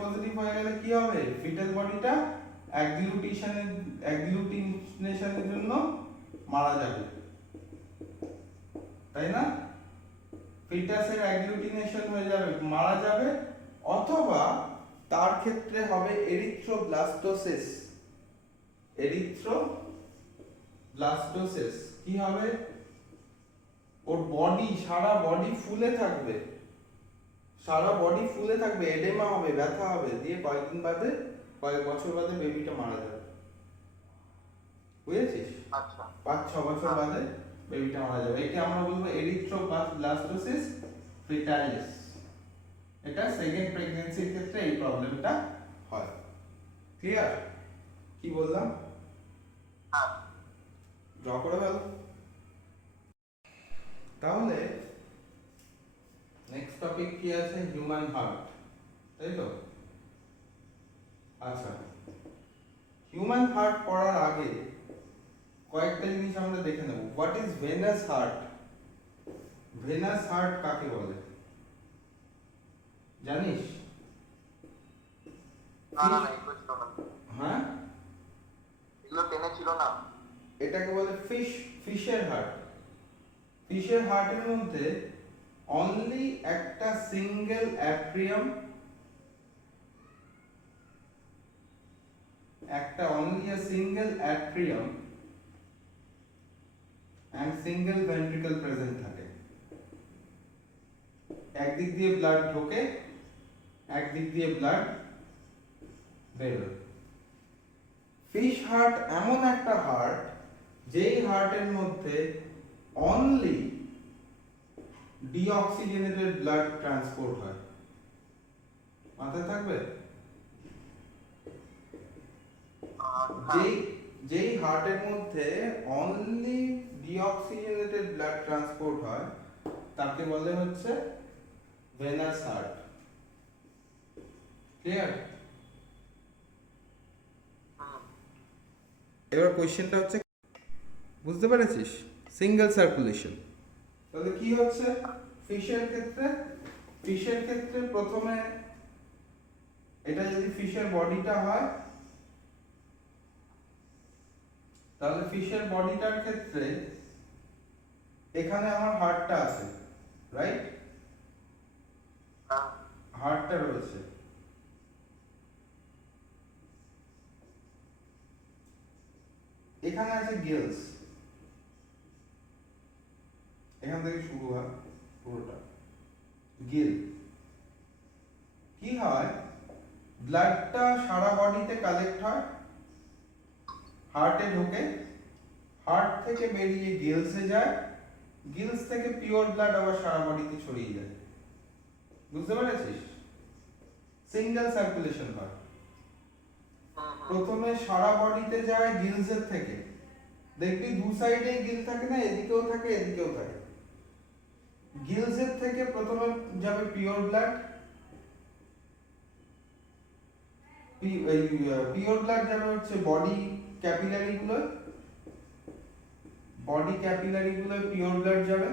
পজিটিভ হয়ে গেলে কি হবে, ফিটাল বডিটা অ্যাগ্লুটিনেশনের জন্য মারা যাবে, তাই না? ফিটাসের অ্যাগ্লুটিনেশন হয়ে যাবে, মারা যাবে, অথবা তার ক্ষেত্রে হবে এরিথ্রোব্লাস্টোসিস। এরিথ্রোব্লাস্টোসিস কি হবে, ওর বডি, সারা বডি ফুলে থাকবে, এডেমা হবে, ব্যথা হবে, দিয়ে কয়েকদিন বাদে, কয়েক বছর বাদে বেবিটা মারা যাবে, বুঝেছিস? আচ্ছা 5-6 বছর বাদে বেবিটা মারা যাবে, একে আমরা বলবো এরিথ্রোব্লাস্টোসিস ফিটালিস। এটা সেকেন্ড প্রেগন্যান্সির ক্ষেত্রে এই প্রবলেমটা হয়। ক্লিয়ার? কি বললাম? হ্যাঁ ড্র করে ফেল। তাহলে নেক্সট টপিক কি আছে, হিউম্যান হার্ট, তাই তো? আচ্ছা, হিউম্যান হার্ট পড়ার আগে কয়েকটা জিনিস আমরা দেখে নেব। What is venous heart? Venous heart কাকে বলে জানিস? না না না এগুলো ছিল না, হ্যাঁ, এগুলো টেনে ছিল না। এটাকে বলে ফিশের হার্ট। ফিশের হার্টের মধ্যে অনলি একটা single atrium, and single ventricle present থাকে। একদিক দিয়ে ব্লাড ঢোকে, একদিক দিয়ে ব্লাড বেরোয়। ফিশ হার্ট এমন একটা হার্ট যেই হার্টের মধ্যে অনলি ডিঅক্সিজেনেটেড ব্লাড ট্রান্সপোর্ট হয়। মাথায় থাকবে? যেই হার্টের মধ্যে অনলি ডিঅক্সিজেনেটেড ব্লাড ট্রান্সপোর্ট হয় তাকে বলে হচ্ছে ভেনাস হার্ট। ক্লিয়ার? এবার কোশ্চেনটা হচ্ছে, বুঝতে পেরেছিস? Single circulation. তাহলে কি হচ্ছে ফিশের ক্ষেত্রে প্রথমে, এটা যদি ফিশের বডিটা হয়, তাহলে ফিশের বডিটার ক্ষেত্রে এখানে আমার হার্টটা আছে, রাইট? হার্টটা রয়েছে, এখানে আছে গিলস, এখান থেকে শুরু হয় পুরোটা গিল। কি হয়, ব্লাডটা সারা বডিতে কালেক্ট হয়, হার্টে ঢোকে, হার্ট থেকে বেরিয়ে গিলসে যায়, গিলস থেকে পিওর ব্লাড আবার সারা বডিতে ছড়িয়ে যায়। বুঝতে পেরেছিস? সিঙ্গেল সার্কুলেশন হয়। প্রথমে সারা বডিতে যায় গিলসের থেকে, দেখবি দু সাইডে গিল থাকে না, এদিকেও থাকে এদিকেও থাকে। গিলসের থেকে প্রথমে যাবে পিওর ব্লাড, পিওর ব্লাড যাবে হচ্ছে বডি ক্যাপিলারি গুলো, পিওর ব্লাড যাবে।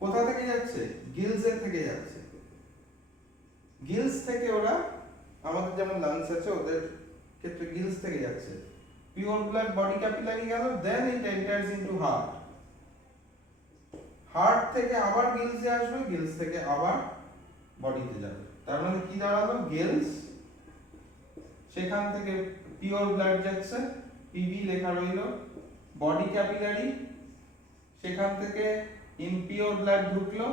কোথা থেকে যাচ্ছে? গিলসের থেকে যাচ্ছে। গিলস থেকে ওরা, আমাদের যেমন লাংস আছে ওদের ক্ষেত্রে গিলস থেকে যাচ্ছে, পিওর ব্লাড বডি ক্যাপিলারি গেল, দেন ইট এন্টার্স ইনটু হার্ট। হার্ট থেকে আবার গিলসে আসবে, গিলস থেকে আবার বডিতে যাবে। তার মানে কি দাঁড়ালো, গিলস, সেখান থেকে পিওর ব্লাড যাচ্ছে, পিবি লেখা রইল, বডি ক্যাপিলারি, সেখান থেকে ইমপিওর ব্লাড ঢুকলো,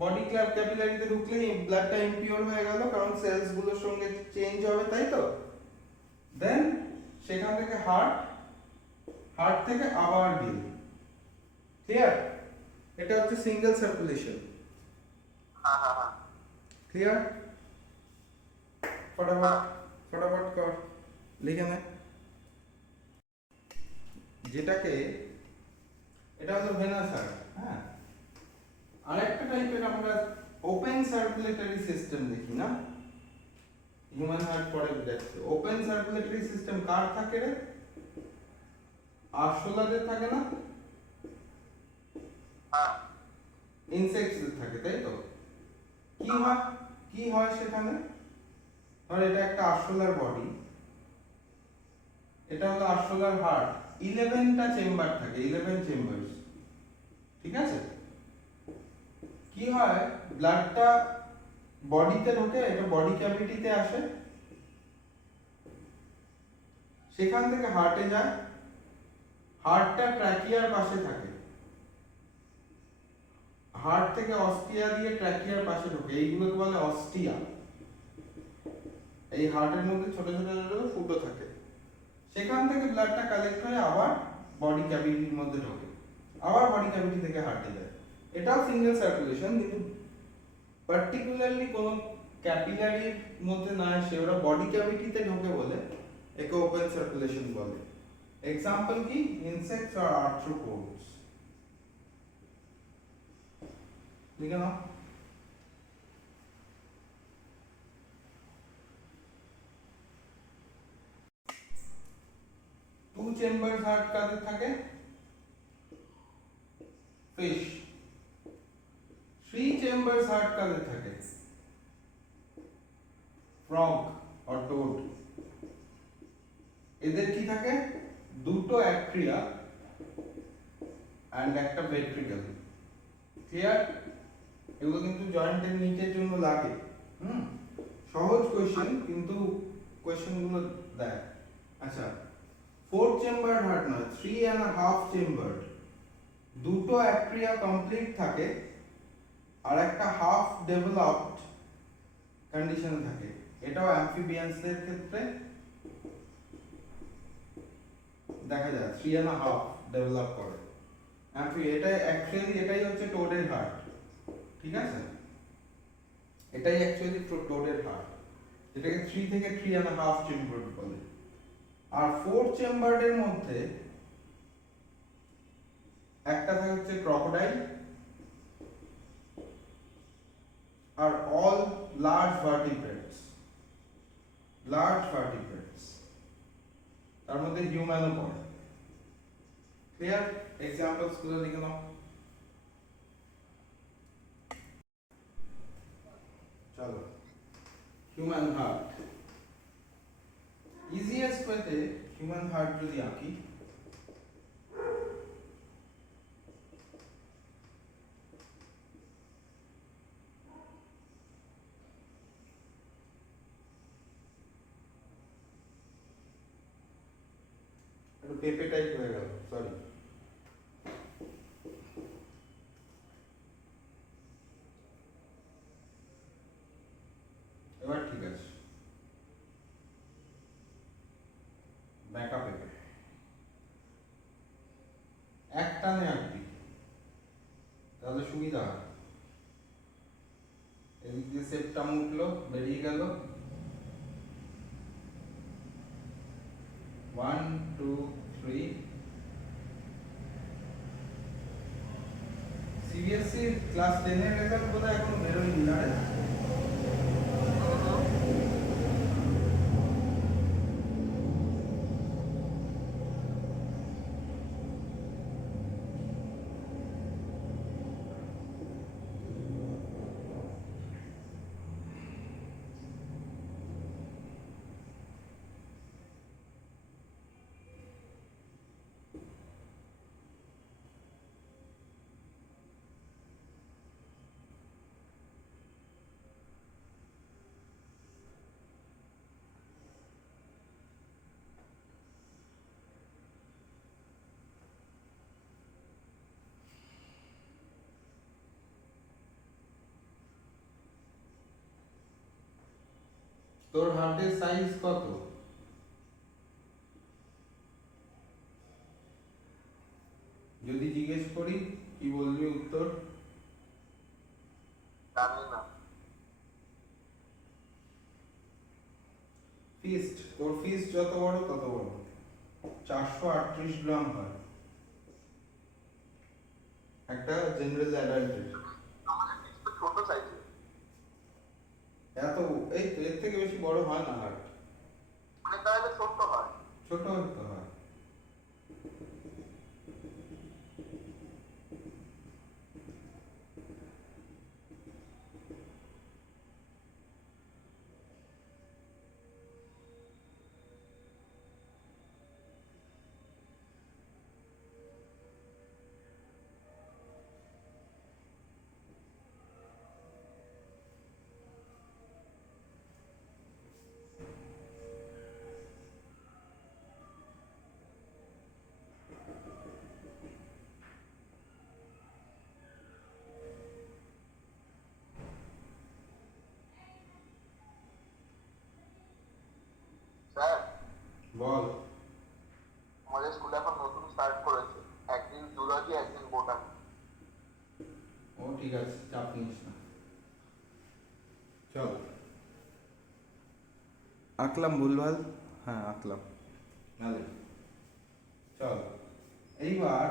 বডি ক্যাপিলারিতে ঢুকলে ব্লাডটা ইমপিওর হয়ে গেল, কারণ সেলস গুলোর সঙ্গে চেঞ্জ হবে, তাই তো। দেন সেখান থেকে হার্ট থেকে আবার গিল। ক্লিয়ার? এটা হচ্ছে সিঙ্গেল সার্কুলেশন। হ্যাঁ হ্যাঁ হ্যাঁ ক্লিয়ার? ফটাফট কর, লিখে নে। যেটাকে, এটা হলো ভেনাস হার্ট। হ্যাঁ, আরেকটা টাইপের আমরা ওপেন সার্কুলেটরি সিস্টেম দেখি না, হিউম্যান হার্ট পরে দেখছি। ওপেন সার্কুলেটরি সিস্টেম কার থাকে রে? আরশোলাদের থাকে না, হ্যাঁ ইনসেক্টসদের থাকে, তাই তো। কি হয় সেখানে? ধর এটা একটা আরশোলার বডি, এটা হলো আরশোলার হার্ট। 11টা চেম্বার থাকে, 11 চেম্বারস। ঠিক আছে? কি হয়, ব্লাডটা বডিতে ঢোকে, এটা বডি ক্যাভিটিতে আসে, সেখান থেকে হার্টে যায়। হার্টটা ট্র্যাকিয়ার পাশে থাকে, হার্ট থেকে অস্টিয়া দিয়ে ট্র্যাকিয়ার পাশে ঢোকে, এইগুলোকে বলে অস্টিয়া। এই হার্টের মধ্যে ছোট ছোট ছোট ফুটো থাকে, সেখান থেকে ব্লাডটা কালেক্ট হয়ে আবার বডি ক্যাভিটির মধ্যে ঢোকে, আবার বডি ক্যাভিটি থেকে হার্টে যায়। এটাও সিঙ্গেল সার্কুলেশন, কিন্তু পার্টিকুলারলি কোন ক্যাপিলারির মধ্যে না এসে ওরা বডি ক্যাভিটিতে ঢোকে বলে একে ওপেন সার্কুলেশন বলে। এক্সাম্পল কি? ইনসেক্টস আর আর্থ্রোপোডস। লিখে নাও। টু চেম্বার হার্ট কাদের থাকে? ফিশ। থ্রি চেম্বার হার্ট কাদের থাকে? Frog or toad. এদের কি থাকে? দুটো অ্যাট্রিয়া এন্ড একটা ভেন্ট্রিকল। ক্লিয়ার? এগুলো কিন্তু জয়েন্টের নিচের জন্য লাগে। সহজ কোশ্চেন, কিন্তু কোশ্চেন গুলো দেয়। আচ্ছা, 4 চেম্বার হার্ট নয়, 3.5 চেম্বার। দুটো অ্যাট্রিয়া কমপ্লিট থাকে আর একটা হাফ ডেভেলপড কন্ডিশন থাকে। এটাও অ্যাম্ফিবিয়ান্সদের ক্ষেত্রে দেখা যায়, 3.5 ডেভেলপ করে। এটা অ্যাকচুয়ালি এটাই হচ্ছে টোডের হার্ট। ঠিক আছে, এটাই অ্যাকচুয়ালি টোডের হার্ট, যেটাকে 3 থেকে 3.5 চেম্বার বলে। আর 4 চেম্বারের মধ্যে একটা থাকে হচ্ছে ক্রোকোডাইল, আর অল লার্জ ভার্টিব্রেটস। তার মধ্যে হিউম্যানও পড়ে। ক্লিয়ার? এক্সাম্পলস গুলো লিখে নাও। চলো, হিউম্যান হার্ট। ইজিয়েস্ট ওয়েতে হিউম্যান হার্ট যদি আঁকি, একটু পেপে টাইপ হয়ে গেল, সরি। এবার ঠিক আছে, ব্যাকা পেপে। এক টানে আঁকবি, তাহলে সুবিধা হয়। এদিক দিয়ে সেপটাম উঠলো, বেরিয়ে গেল। 1 2 3। সিবিএসসি ক্লাস 10 এর রেজাল্ট বোধহয় এখনো বেরোয়নি না রে? তোর হার্টের সাইজ কত? যদি জিজ্ঞেস করি কি বলবি উত্তর? জানি না। ফিস্ট, তোর ফিস্ট যত বড় তত বড়। 438 গ্রাম হয় একটা জেনারেল অ্যাডাল্টের। আমাদের ফিস তো ছোট সাইজের। এত, এই তো এর থেকে বেশি বড় হয় না হার্ট। মানে তাহলে ছোট হয়। ছোট হতে হয়। স্যার, বল। আমাদের স্কুলে এখন নতুন স্টার্ট করেছে, একদিন জুলজি একদিন বোটানি। ও ঠিক আছে, চাপ নিস না, চল। আঁকলাম ভুলভাল, হ্যাঁ আঁকলাম, নালে চল। এইবার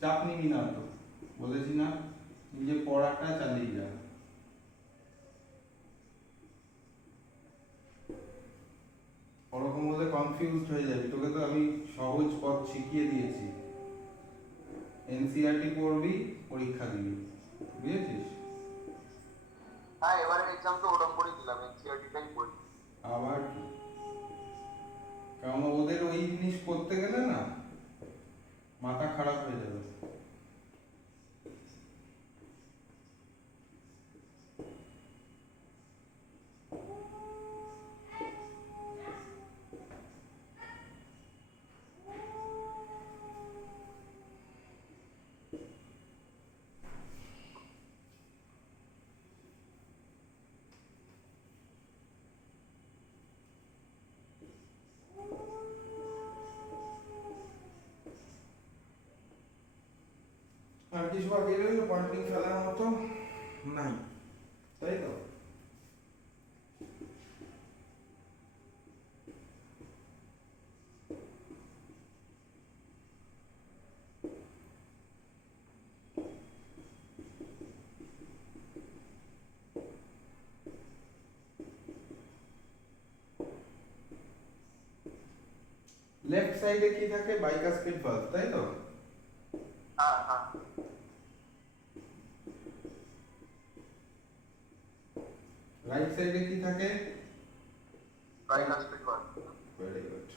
চাপ নিবি না তো, বলেছি না, নিজে পড়াটা চালিয়ে যা। ওরকম হলে কনফিউজড হয়ে যাবি, তোকে তো আমি সহজ পথ শিখিয়ে দিয়েছি। এনসিআরটি পড়বি, পরীক্ষা দিবি, বুঝেছিস? হ্যাঁ, এবারের এক্সাম তো ওরকম করে দিলাম, এনসিআরটিটাই পড়ি। আবার কি, কারণ ওদের ওই জিনিস করতে গেলে না মাথা খারাপ হয়ে যাবে। আর কিছু বাকি রইল পয়েন্টিং ফেলার মতো? নাই, তাই তো? লেফট সাইডে কি থাকে? বাইকাসপিড ভালভ, তাই তো? হ্যাঁ হ্যাঁ। রাইট সাইডে কি থাকে? Tricuspid valve. Very good.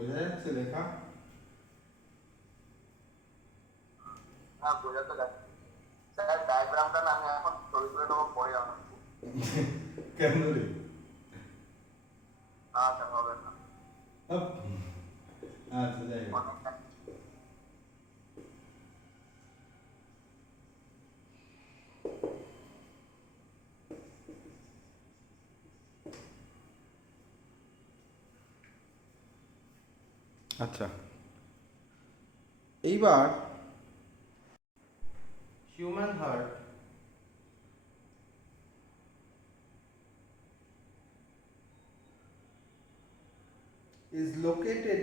বোঝা যাচ্ছে লেখা? হ্যাঁ বোঝা তো যাচ্ছে স্যার, ডায়াগ্রামটা না আমি এখন ছবি তুলে নেবো, পরে আমার কেন রে? না স্যার হবে না, আপ, আচ্ছা যাই হোক। অনেক আচ্ছা, এইবার human heart is located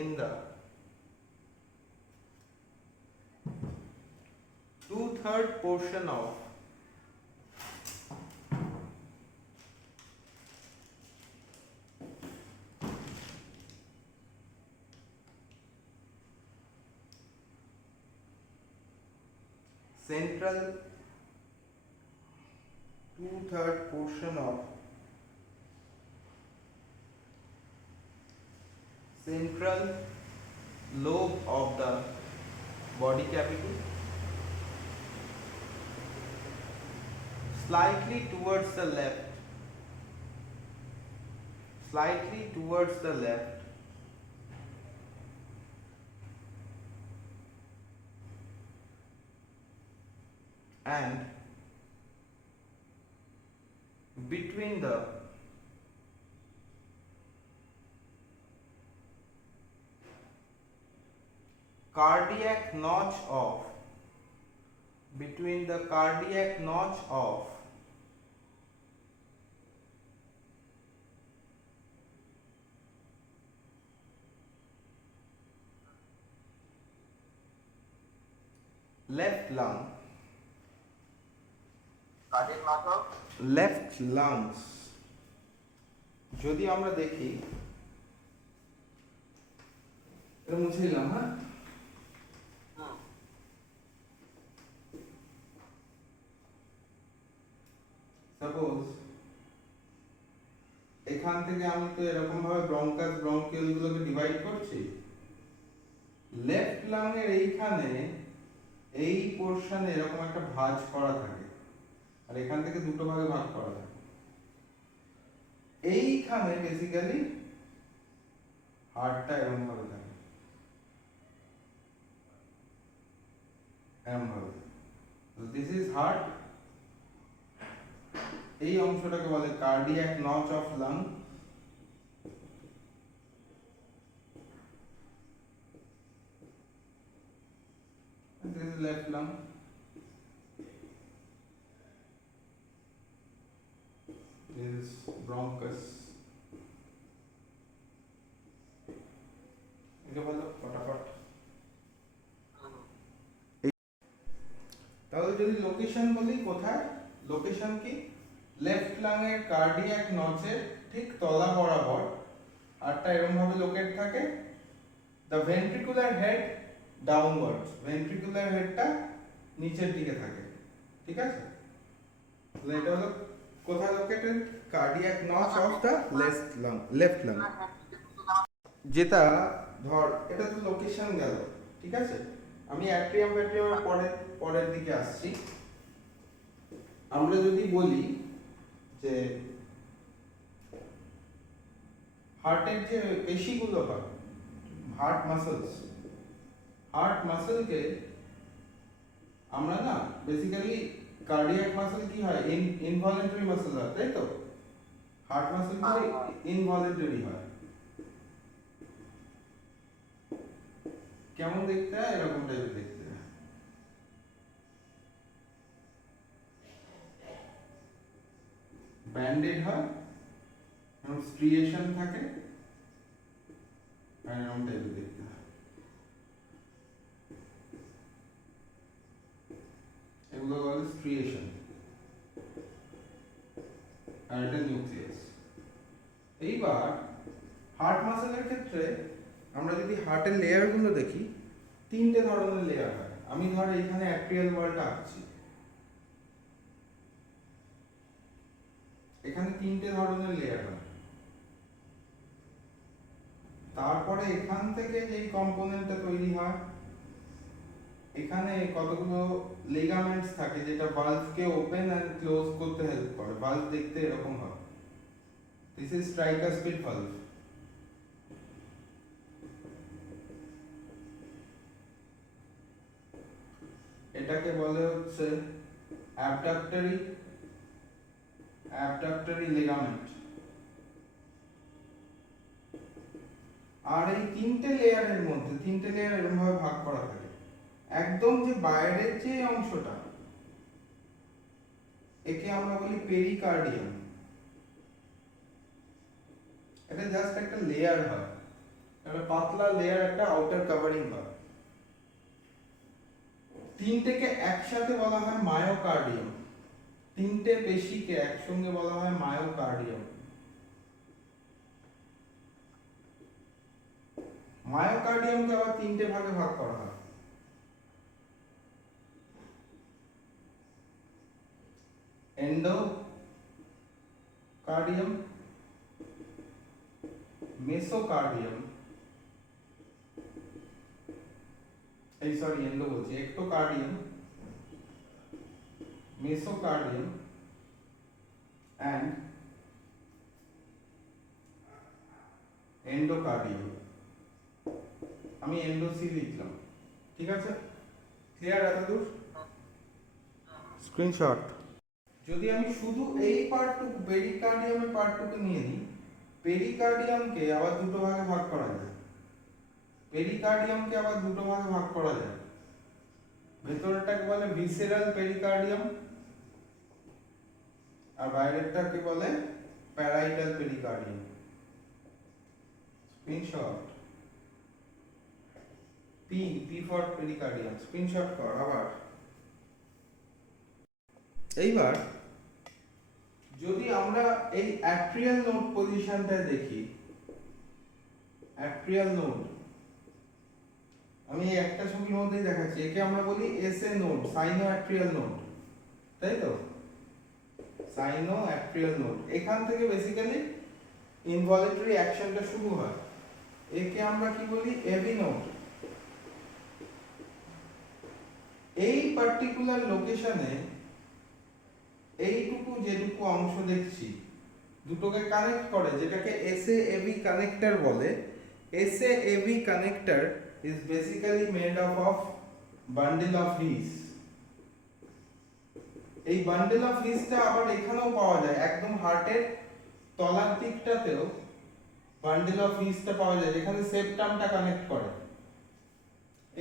in the two-third portion of central two-third portion of central lobe of the body cavity, slightly towards the left, and between the cardiac notch of left lung, কাজের মাথা left lungs, যদি আমরা দেখি, এটা মুছে দিলাম, হ্যাঁ। Suppose এখান থেকে আমি তো এরকম ভাবে ব্রঙ্কাস ব্রঙ্কিউল গুলোকে ডিভাইড করছি, লেফট লাং এর এইখানে এই পোরশনে এরকম একটা ভাঁজ করা থাকে, আর এখান থেকে দুটো ভাগে ভাগ করা থাকে। এইখানে বেসিক্যালি হার্টটা এরকম ভাবে থাকে, এরকম ভাবে। This is heart. এই অংশটাকে বলে cardiac notch of lung. This is left lung. This is bronchus. এটা বলো ফটাফট। তাহলে যদি লোকেশন বলি, কোথায় লোকেশন কি? লেফট লাং এর কার্ডিয়াক নচের ঠিক তলা বরাবর আরটা এরকম ভাবে লোকেট থাকে। The ventricular head downwards, ventricular হেডটা নিচের দিকে থাকে, ঠিক আছে? তাহলে এটা হলো কোথায় located? Cardiac notch of the left lung. যেটা ধর এটা তো লোকেশন গেল, ঠিক আছে? আমি অ্যাট্রিয়াম ফ্যাট্রিয়ামের পরের দিকে আসছি। আমরা যদি বলি যে হার্টের যে পেশিগুলো হয়, হার্ট মাসলকে আমরা না বেসিক্যালি কার্ডিয়াক মাসল কি হয়, ইনভলিন্টারি মাসল হয়, তাই তো? হার্ট মাসল কি ইনভলিন্টারি হয়। কেমন দেখতে হয়? এরকম টাইপের দেখতে হয়। ব্যান্ডেড হয়, এরকম স্ট্রিয়েশন থাকে, আর এরকম টাইপের দেখতে হয়। এগুলো বলে স্ট্রিয়েশন। আর এটা নিউক্লিয়াস। এইবার হার্ট মাসেলের ক্ষেত্রে আমরা যদি হার্টের লেয়ারগুলো দেখি, তিনটে ধরনের লেয়ার হয়। আমি ধর এখানে অ্যাট্রিয়াল ওয়ালটা আঁকছি, এখানে তিনটে ধরনের লেয়ার হয়। তারপরে এখান থেকে যেই কম্পোনেন্টটা তৈরি হয়, এখানে কতগুলো লিগামেন্টস থাকে যেটা ভালভকে ওপেন এন্ড ক্লোজ করতে হেল্প করে। ভালভ দেখতে এরকম হয়। This is tricuspid valve. এটাকে বলে হচ্ছে অ্যাবডাক্টরি লিগামেন্ট। আর এই তিনটে লেয়ারের মধ্যে, তিনটে লেয়ার এরকম ভাবে ভাগ করা থাকে। একদম যে বাইরের যে অংশটা, একে আমরা বলি পেরিকার্ডিয়াম। এটা জাস্ট একটা লেয়ার হয়, একটা পাতলা লেয়ার, একটা আউটার কভারিং হয়। তিনটেকে একসাথে বলা হয় মায়োকার্ডিয়াম। তিনটে পেশিকে একসঙ্গে বলা হয় মায়োকার্ডিয়াম। মায়োকার্ডিয়ামকে আবার তিনটে ভাগে ভাগ করা হয়। এন্ডোকার্ডিয়াম, মেসোকার্ডিয়াম, এন্ডো বলছি, একটোকার্ডিয়াম, মেসোকার্ডিয়াম and এন্ডোকার্ডিয়াম। আমি এন্ডোসি লিখলাম, ঠিক আছে? ক্লিয়ার এতদূর? স্ক্রিনশট। যদি আমি শুধু এই পার্টটুকু, পেরিকার্ডিয়ামের পার্টটুকু নিয়ে নিই, পেরিকার্ডিয়ামকে আবার দুটো ভাগে ভাগ করা যায়। পেরিকার্ডিয়ামকে আবার দুটো ভাগে ভাগ করা যায়। ভেতরটাকে বলে ভিসেরাল পেরিকার্ডিয়াম, আর বাইরেরটাকে বলে parietal pericardium. Screenshot. P for pericardium. Screenshot কর আবার। এইবার যদি আমরা এই অ্যাট্রিয়াল নোড পজিশনটা দেখি, অ্যাট্রিয়াল নোড আমি একটা ছবির মধ্যেই দেখাচ্ছি। একে আমরা বলি এসএ নোড, সাইনো অ্যাট্রিয়াল নোড, তাই তো? সাইনো অ্যাট্রিয়াল নোড। এখান থেকে বেসিক্যালি ইনভলিউটরি অ্যাকশনটা শুরু হয়। একে আমরা কি বলি? AV node. এই পার্টিকুলার লোকেশনে এইটুকু যেটুকু অংশ দেখছি, দুটোকে কানেক্ট করে, যেটাকে এসএ-এভি কানেক্টর বলে। SA-AV connector is basically made up of bundle of his. এই বান্ডেল অফ হিসটা আবার এখানেও পাওয়া যায়, একদম হার্টের তলার দিকটাতেও বান্ডেল অফ হিসটা পাওয়া যায়, যেখানে সেপ্টামটা কানেক্ট করে।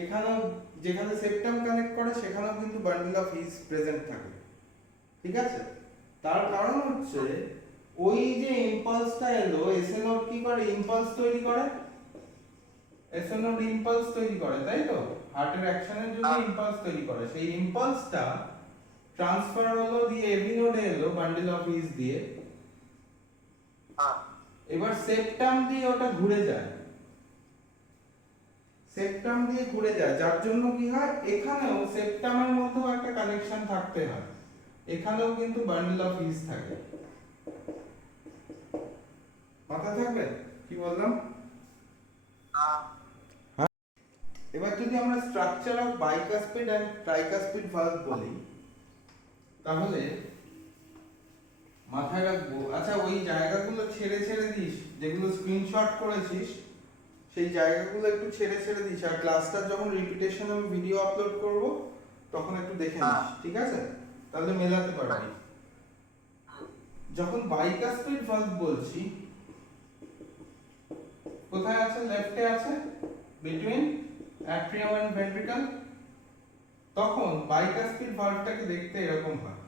এখানেও যেখানে সেপ্টাম কানেক্ট করে সেখানেও কিন্তু বান্ডেল অফ হিস প্রেজেন্ট থাকে, ঠিক আছে? তার কারণ হচ্ছে ওই যে ইম্পালসটা এলো, এসএ নোড কি করে? ইম্পালস তৈরি করে। এসএ নোড ইম্পালস তৈরি করে, তাই তো? হার্টের অ্যাকশনের জন্য ইম্পালস তৈরি করে। সেই ইম্পালসটা ট্রান্সফার হলো, দিয়ে এভি নোডে এলো বান্ডেল অফ হিস দিয়ে। এবার সেপ্টাম দিয়ে ওটা ঘুরে যায়, সেপ্টাম দিয়ে ঘুরে যায়, যার জন্য কি হয়? এখানেও সেপ্টামের মধ্যেও একটা কানেকশন থাকতে হয়। এখানেও কিন্তু বান্ডেল অফ হিস থাকে। মাথায় থাকবে কি বললাম? এবার যদি আমরা structure of bicuspid and tricuspid valve বলি, তাহলে মাথায় রাখবো, আচ্ছা ওই জায়গাগুলো ছেড়ে ছেড়ে দিস, যেগুলো স্ক্রিনশট করেছিস সেই জায়গাগুলো একটু ছেড়ে ছেড়ে দিস। আর ক্লাসটার যখন রিপিটেশন আমি ভিডিও আপলোড করব তখন একটু দেখে নিস, ঠিক আছে? তাহলে মেলাতে পারবি। যখন বাইকাসপিড ভালভ বলছি, কোথায় আছে? লেফটে আছে, বিটুইন অ্যাট্রিয়াম এন্ড ভেন্ট্রিকল। তখন বাইকাসপিড ভালভটাকে দেখতে এরকম হয়।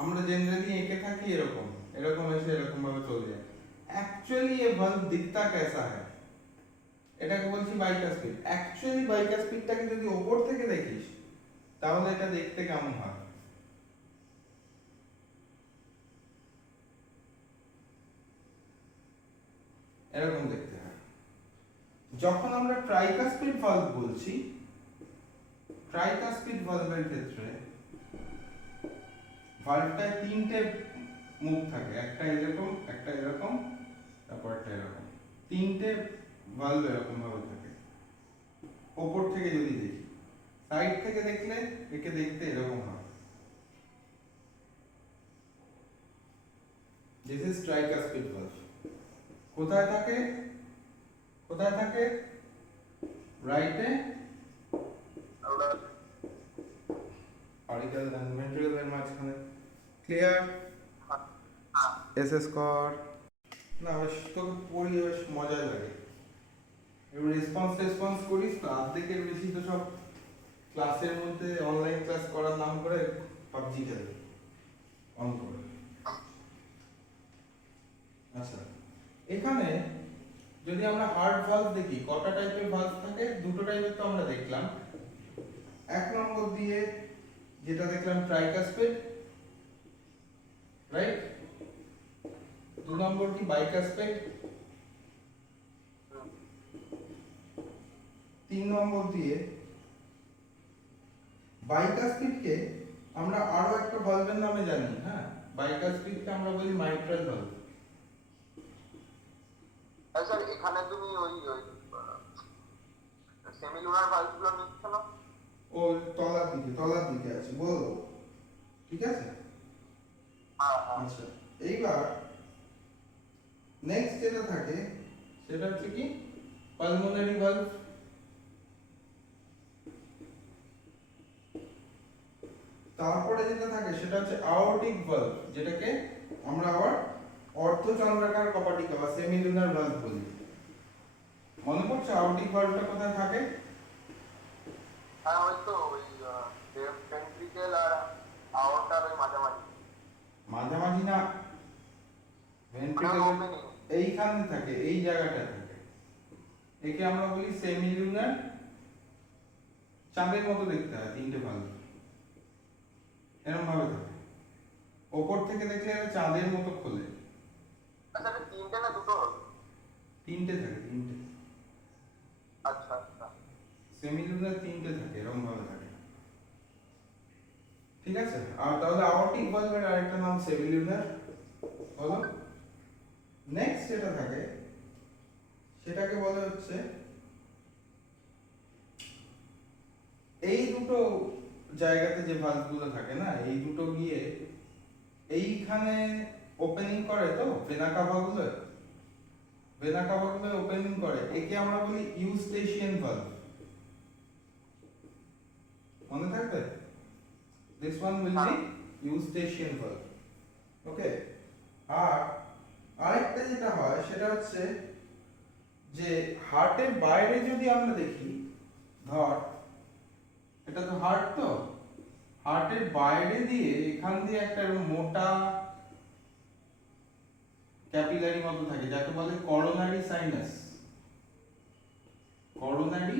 আমরা জেনারেলি এঁকে থাকি এরকম, এরকম এসে এরকম ভাবে চলে যায়। অ্যাকচুয়ালি ये ভালভ दिखता कैसा है, এটাকে বলছি বাইকাসপিড। অ্যাকচুয়ালি বাইকাসপিডটাকে যদি উপর থেকে দেখিস তাহলে এটা দেখতে কেমন হয়? এরকম দেখতে হয়। যখন আমরা ট্রাইকাসপিড ভালভ বলছি, ট্রাইকাসপিড ভালভের ক্ষেত্রে ভালভটায় তিনটে মুখ থাকে, একটা এরকম, একটা এরকম, তারপর একটা এরকম, তিনটে ভালভ এরকম ভাবে থাকে। ওপর থেকে যদি দেখি, সাইড থেকে দেখলে একে দেখতে এরকম হয়। This is tricuspid valve. কোথায় থাকে? কোথায় থাকে? রাইটে অরিজিনাল এন্ড ভেন্ট্রিকল এর মাঝখানে। ক্লিয়ার? এসএস কর না, বেশ তোকে পড়ি, বেশ মজা লাগে। এবার রেসপন্স করিস তো, অর্ধেকের বেশি তো সব ক্লাসের মধ্যে অনলাইন ক্লাস করার নাম করে পাবজি খেলে অন করে। আচ্ছা, এখানে যদি আমরা হার্ড ভালভ দেখি, কটা টাইপের ভালভ থাকে? দুটো টাইপের তো আমরা দেখলাম। এক নম্বর দিয়ে যেটা দেখলাম ট্রাইকাসপিড, রাইট? দু নম্বর কি বাইকাসপিড, তিন নম্বর দিয়ে বাইকাসপিডকে আমরা আরো একটা ভালভের নামে জানি। হ্যাঁ, বাইকাসপিডকে আমরা বলি মাইট্রাল ভালভ। স্যার এখানে তুমি ওই সেমিলুনার ভালভগুলো নিচ্ছ না? ও তলার দিকে আছে, বলো, ঠিক আছে? আচ্ছা, এইবার নেক্সট যেটা থাকে সেটা হচ্ছে কি পালমোনারি ভালভ। তারপরে যেটা থাকে সেটা হচ্ছে আওরটিক ভালভ, যেটাকে আমরা আবার অর্ধচন্দ্রাকার কপাটিকা বা সেমিলুনার ভালভ বলি। মনে পড়ছে আওরটিক ভালভটা কোথায় থাকে? হ্যাঁ, ওই তো ওই ভেন্ট্রিকেল আর আওরটার ওই মাঝামাঝি। মাঝামাঝি না, ভেন্ট্রিকেল এইখানে থাকে, এই জায়গাটায় থাকে। একে আমরা বলি সেমিলুনার। চাঁদের মতো দেখতে হয়, তিনটে ভালভ এরকম ভাবে থাকে। ওপর থেকে দেখলে এটা চাঁদের মতো খোলে। আচ্ছা, তিনটে না দুটো? তিনটে থাকে, তিনটে। আচ্ছা আচ্ছা, সেমিলুনার তিনটে থাকে, এরকম ভাবে থাকে, ঠিক আছে? আর তাহলে আওরটিক ভালভের আরেকটা নাম সেমিলুনার হলো। নেক্সট যেটা থাকে সেটাকে বলে হচ্ছে, এই দুটো জায়গাতে যে ভালভগুলো থাকে না, এই দুটো গিয়ে এইখানে ওপেনিং করে, তো ভেনা কাভাগুলো, ভেনা কাভাগুলো ওপেনিং করে, একে আমরা বলি ইউস্টেশিয়ান ভালভ। মনে থাকবে? This one will be eustachian valve. Okay. আর আরেকটা যেটা হয় সেটা হচ্ছে যে হার্টের বাইরে যদি আমরা দেখি, ধর এটা তো হার্ট, তো হার্টের বাইরে দিয়ে এখান দিয়ে একটা মোটা ক্যাপিলারি মতো থাকে, যাকে বলে করোনারি সাইনাস। করোনারি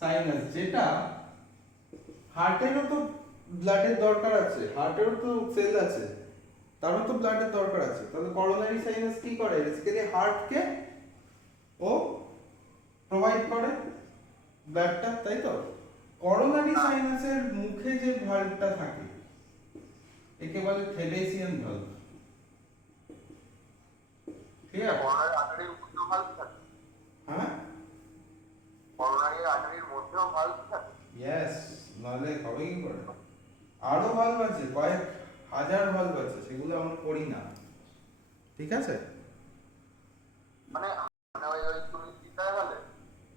সাইনাস, যেটা হার্টেরও তো ব্লাডের দরকার আছে, হার্টেরও তো সেল আছে, তারও তো ব্লাডের দরকার আছে। তাহলে করোনারি সাইনাস কি করে? বেসিক্যালি হার্টকে ও প্রোভাইড করে ব্লাডটা, তাই তো? করোনারি সাইনাসের মুখে যে ভালভটা থাকে একে বলে থেবেসিয়ান ভালভ। ক্লিয়ার? করোনারি আর্টারির মধ্যেও ভালভ থাকে? হ্যাঁ, করোনারি আর্টারির মধ্যেও ভালভ থাকে? ইয়েস, নাহলে হবে কি করে? আরো ভালভ আছে, কয়েক হাজার ভালভ আছে, সেগুলো আমরা পড়ি না, ঠিক আছে? মানে মানে ওই ওই তুমি চিন্তায় হলে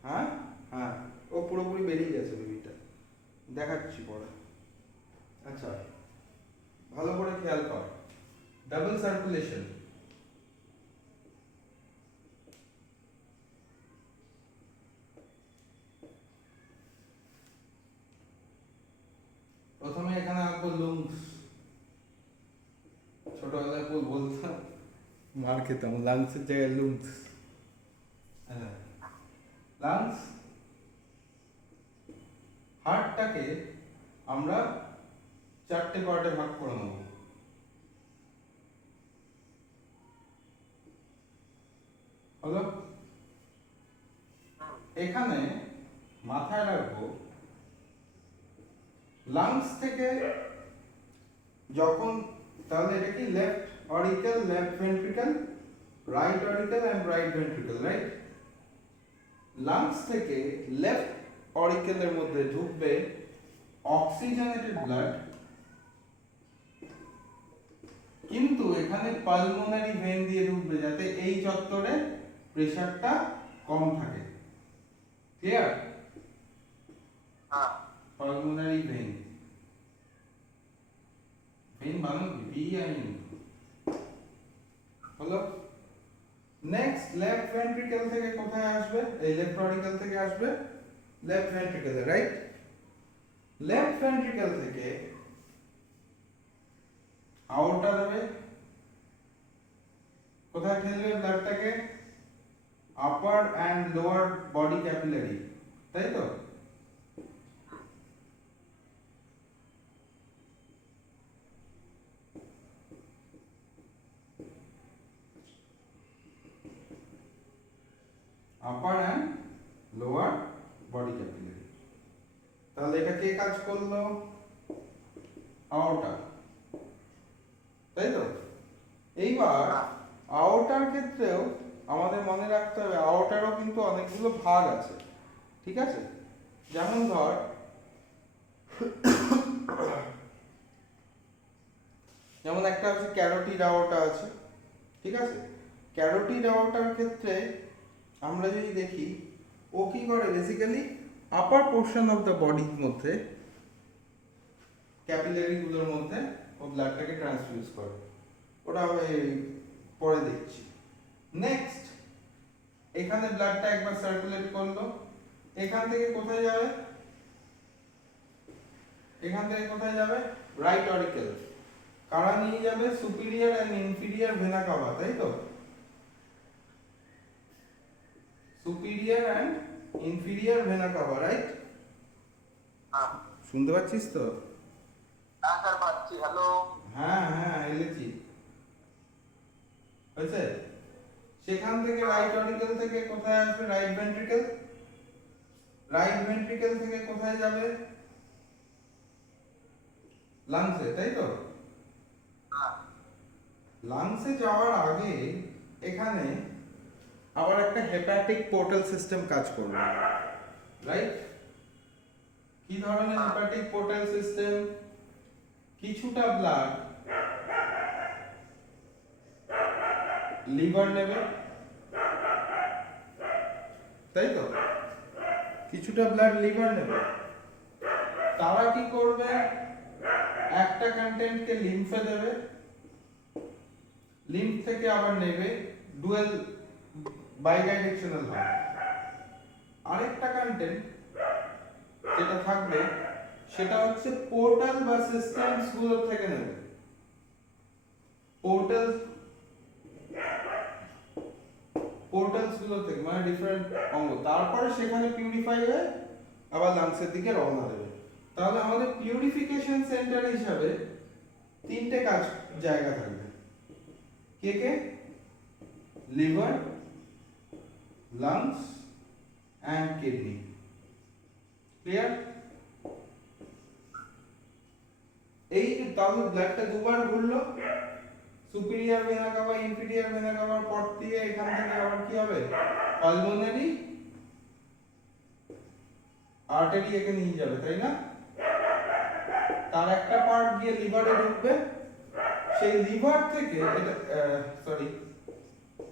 হ্যাঁ হ্যাঁ, ও পুরোপুরি বেরিয়ে গেছে বেবিটা, দেখাচ্ছি পরে। আচ্ছা, ভালো করে খেয়াল কর, ডাবল সার্কুলেশন। প্রথমে এখানে আঁকবো লুংস। ছোটবেলায় বলতাম, মার খেতাম, লাংসের জায়গায় লুংস। হ্যাঁ, লাংস। হার্টটাকে আমরা চারটে পার্টে ভাগ করে নেব। হলো? এখানে মাথায় রাখবো লাংস থেকে যখন, তাহলে এটা কি left auricle, left ventricle, right auricle and right ventricle, right? Lungs থেকে লেফট অরিকেলের মধ্যে ঢুকবে অক্সিজেনেটেড ব্লাড, কিন্তু এখানে পালমোনারি ভেন দিয়ে ঢুকবে যাতে এই চত্বরে প্রেসারটা কম থাকে। ক্লিয়ার? হ্যাঁ পালমোনারি ভেন, ভেন বানান ভিআইএন হলো। নেক্সট লেফট ভেন্ট্রিকল থেকে কোথায় আসবে? এই লেফট অরিকেল থেকে আসবে লেফট ভেন্ট্রিকলে, রাইট? লেফট ভেন্ট্রিকল থেকে আওরটা দেবে, কোথায় ঠেলবে ব্লাডটাকে? Upper and lower body capillary, তাই তো? Upper and lower body capillary. তাহলে এটা কে কাজ করলো? আওরটা, তাই তো? এইবার আওরটার ক্ষেত্রেও আমাদের মনে রাখতে হবে আওরটারও কিন্তু অনেকগুলো ভাগ আছে, ঠিক আছে? যেমন ধর যেমন একটা আছে ক্যারোটিড আওরটা আছে, ঠিক আছে? ক্যারোটিড আওরটার ক্ষেত্রে আমরা যদি দেখি ও কি করে, basically upper portion of the বডির মধ্যে ক্যাপিলারি গুলোর মধ্যে ও ব্লাডটাকে ট্রান্সফিউজ করে, ওটা আমি পরে দেখছি। নেক্সট এখানে ব্লাডটা একবার সার্কুলেট করলো, এখান থেকে কোথায় যাবে? এখান থেকে কোথায় যাবে? Right auricle. কারা নিয়ে যাবে? Superior and inferior vena cava, তাই তো? Superior and inferior vena cava, right? হ্যাঁ শুনতে পাচ্ছিস তো? হ্যাঁ স্যার পাচ্ছি। হ্যালো। হ্যাঁ হ্যাঁ এলেছি, হয়েছে? সেখান থেকে রাইট অরিকেল থেকে কোথায় আসবে? Right ventricle. রাইট ভেন্ট্রিকল থেকে কোথায় যাবে? লাংসে, তাই তো? হ্যাঁ লাংসে যাওয়ার আগে এখানে আবার একটা হেপাটিক পোর্টাল সিস্টেম কাজ করবে, রাইট? কি ধরনের হেপাটিক পোর্টাল সিস্টেম? কিছুটা ব্লাড লিভার নেবে, তাই তো? কিছুটা ব্লাড লিভার নেবে, তারা কি করবে? একটা কন্টেন্টকে লিম্ফে দেবে, লিম্ফ থেকে আবার নেবে, ডুয়েল বাইডাইরেকশনাল হয়। আরেকটা কন্টেন্ট যেটা থাকবে সেটা হচ্ছে পোর্টাল বা সিস্টেমস গুলো থেকে নেবে, পোর্টালস গুলো থেকে, মানে ডিফারেন্ট অঙ্গ, তারপরে সেখানে পিউরিফাই হয়ে আবার লাংসের দিকে রওনা দেবে। তাহলে আমাদের পিউরিফিকেশন সেন্টার হিসাবে তিনটে কাজ জায়গা থাকবে, কে কে? Liver, lungs and kidney. Clear? এই তাহলে ব্লাডটা দুবার ঘুরলো, superior vena cava, inferior vena কাভার পর দিয়ে এখান থেকে আবার কি হবে? পালমোনারি আর্টারি একে নিয়ে যাবে, তাই না? তার একটা পার্ট গিয়ে লিভারে ঢুকবে, সেই লিভার থেকে এটা সরি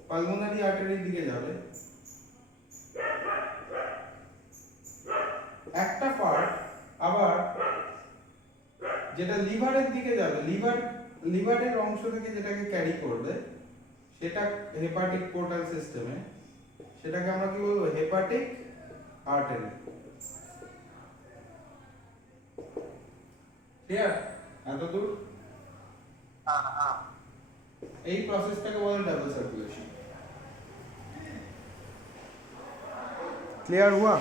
পালমোনারি আর্টারির দিকে যাবে, একটা পার্ট আবার যেটা লিভারের দিকে যাবে, লিভারের অংশ থেকে যেটাকে ক্যারি করবে সেটা হেপাটিক পোর্টাল সিস্টেমে, সেটাকে আমরা কি বলবো? Hepatic artery. ক্লিয়ার এতদূর? হ্যাঁ হ্যাঁ এই প্রসেসটাকে বলে ডাবল সার্কুলেশন। क्लियर हुआ?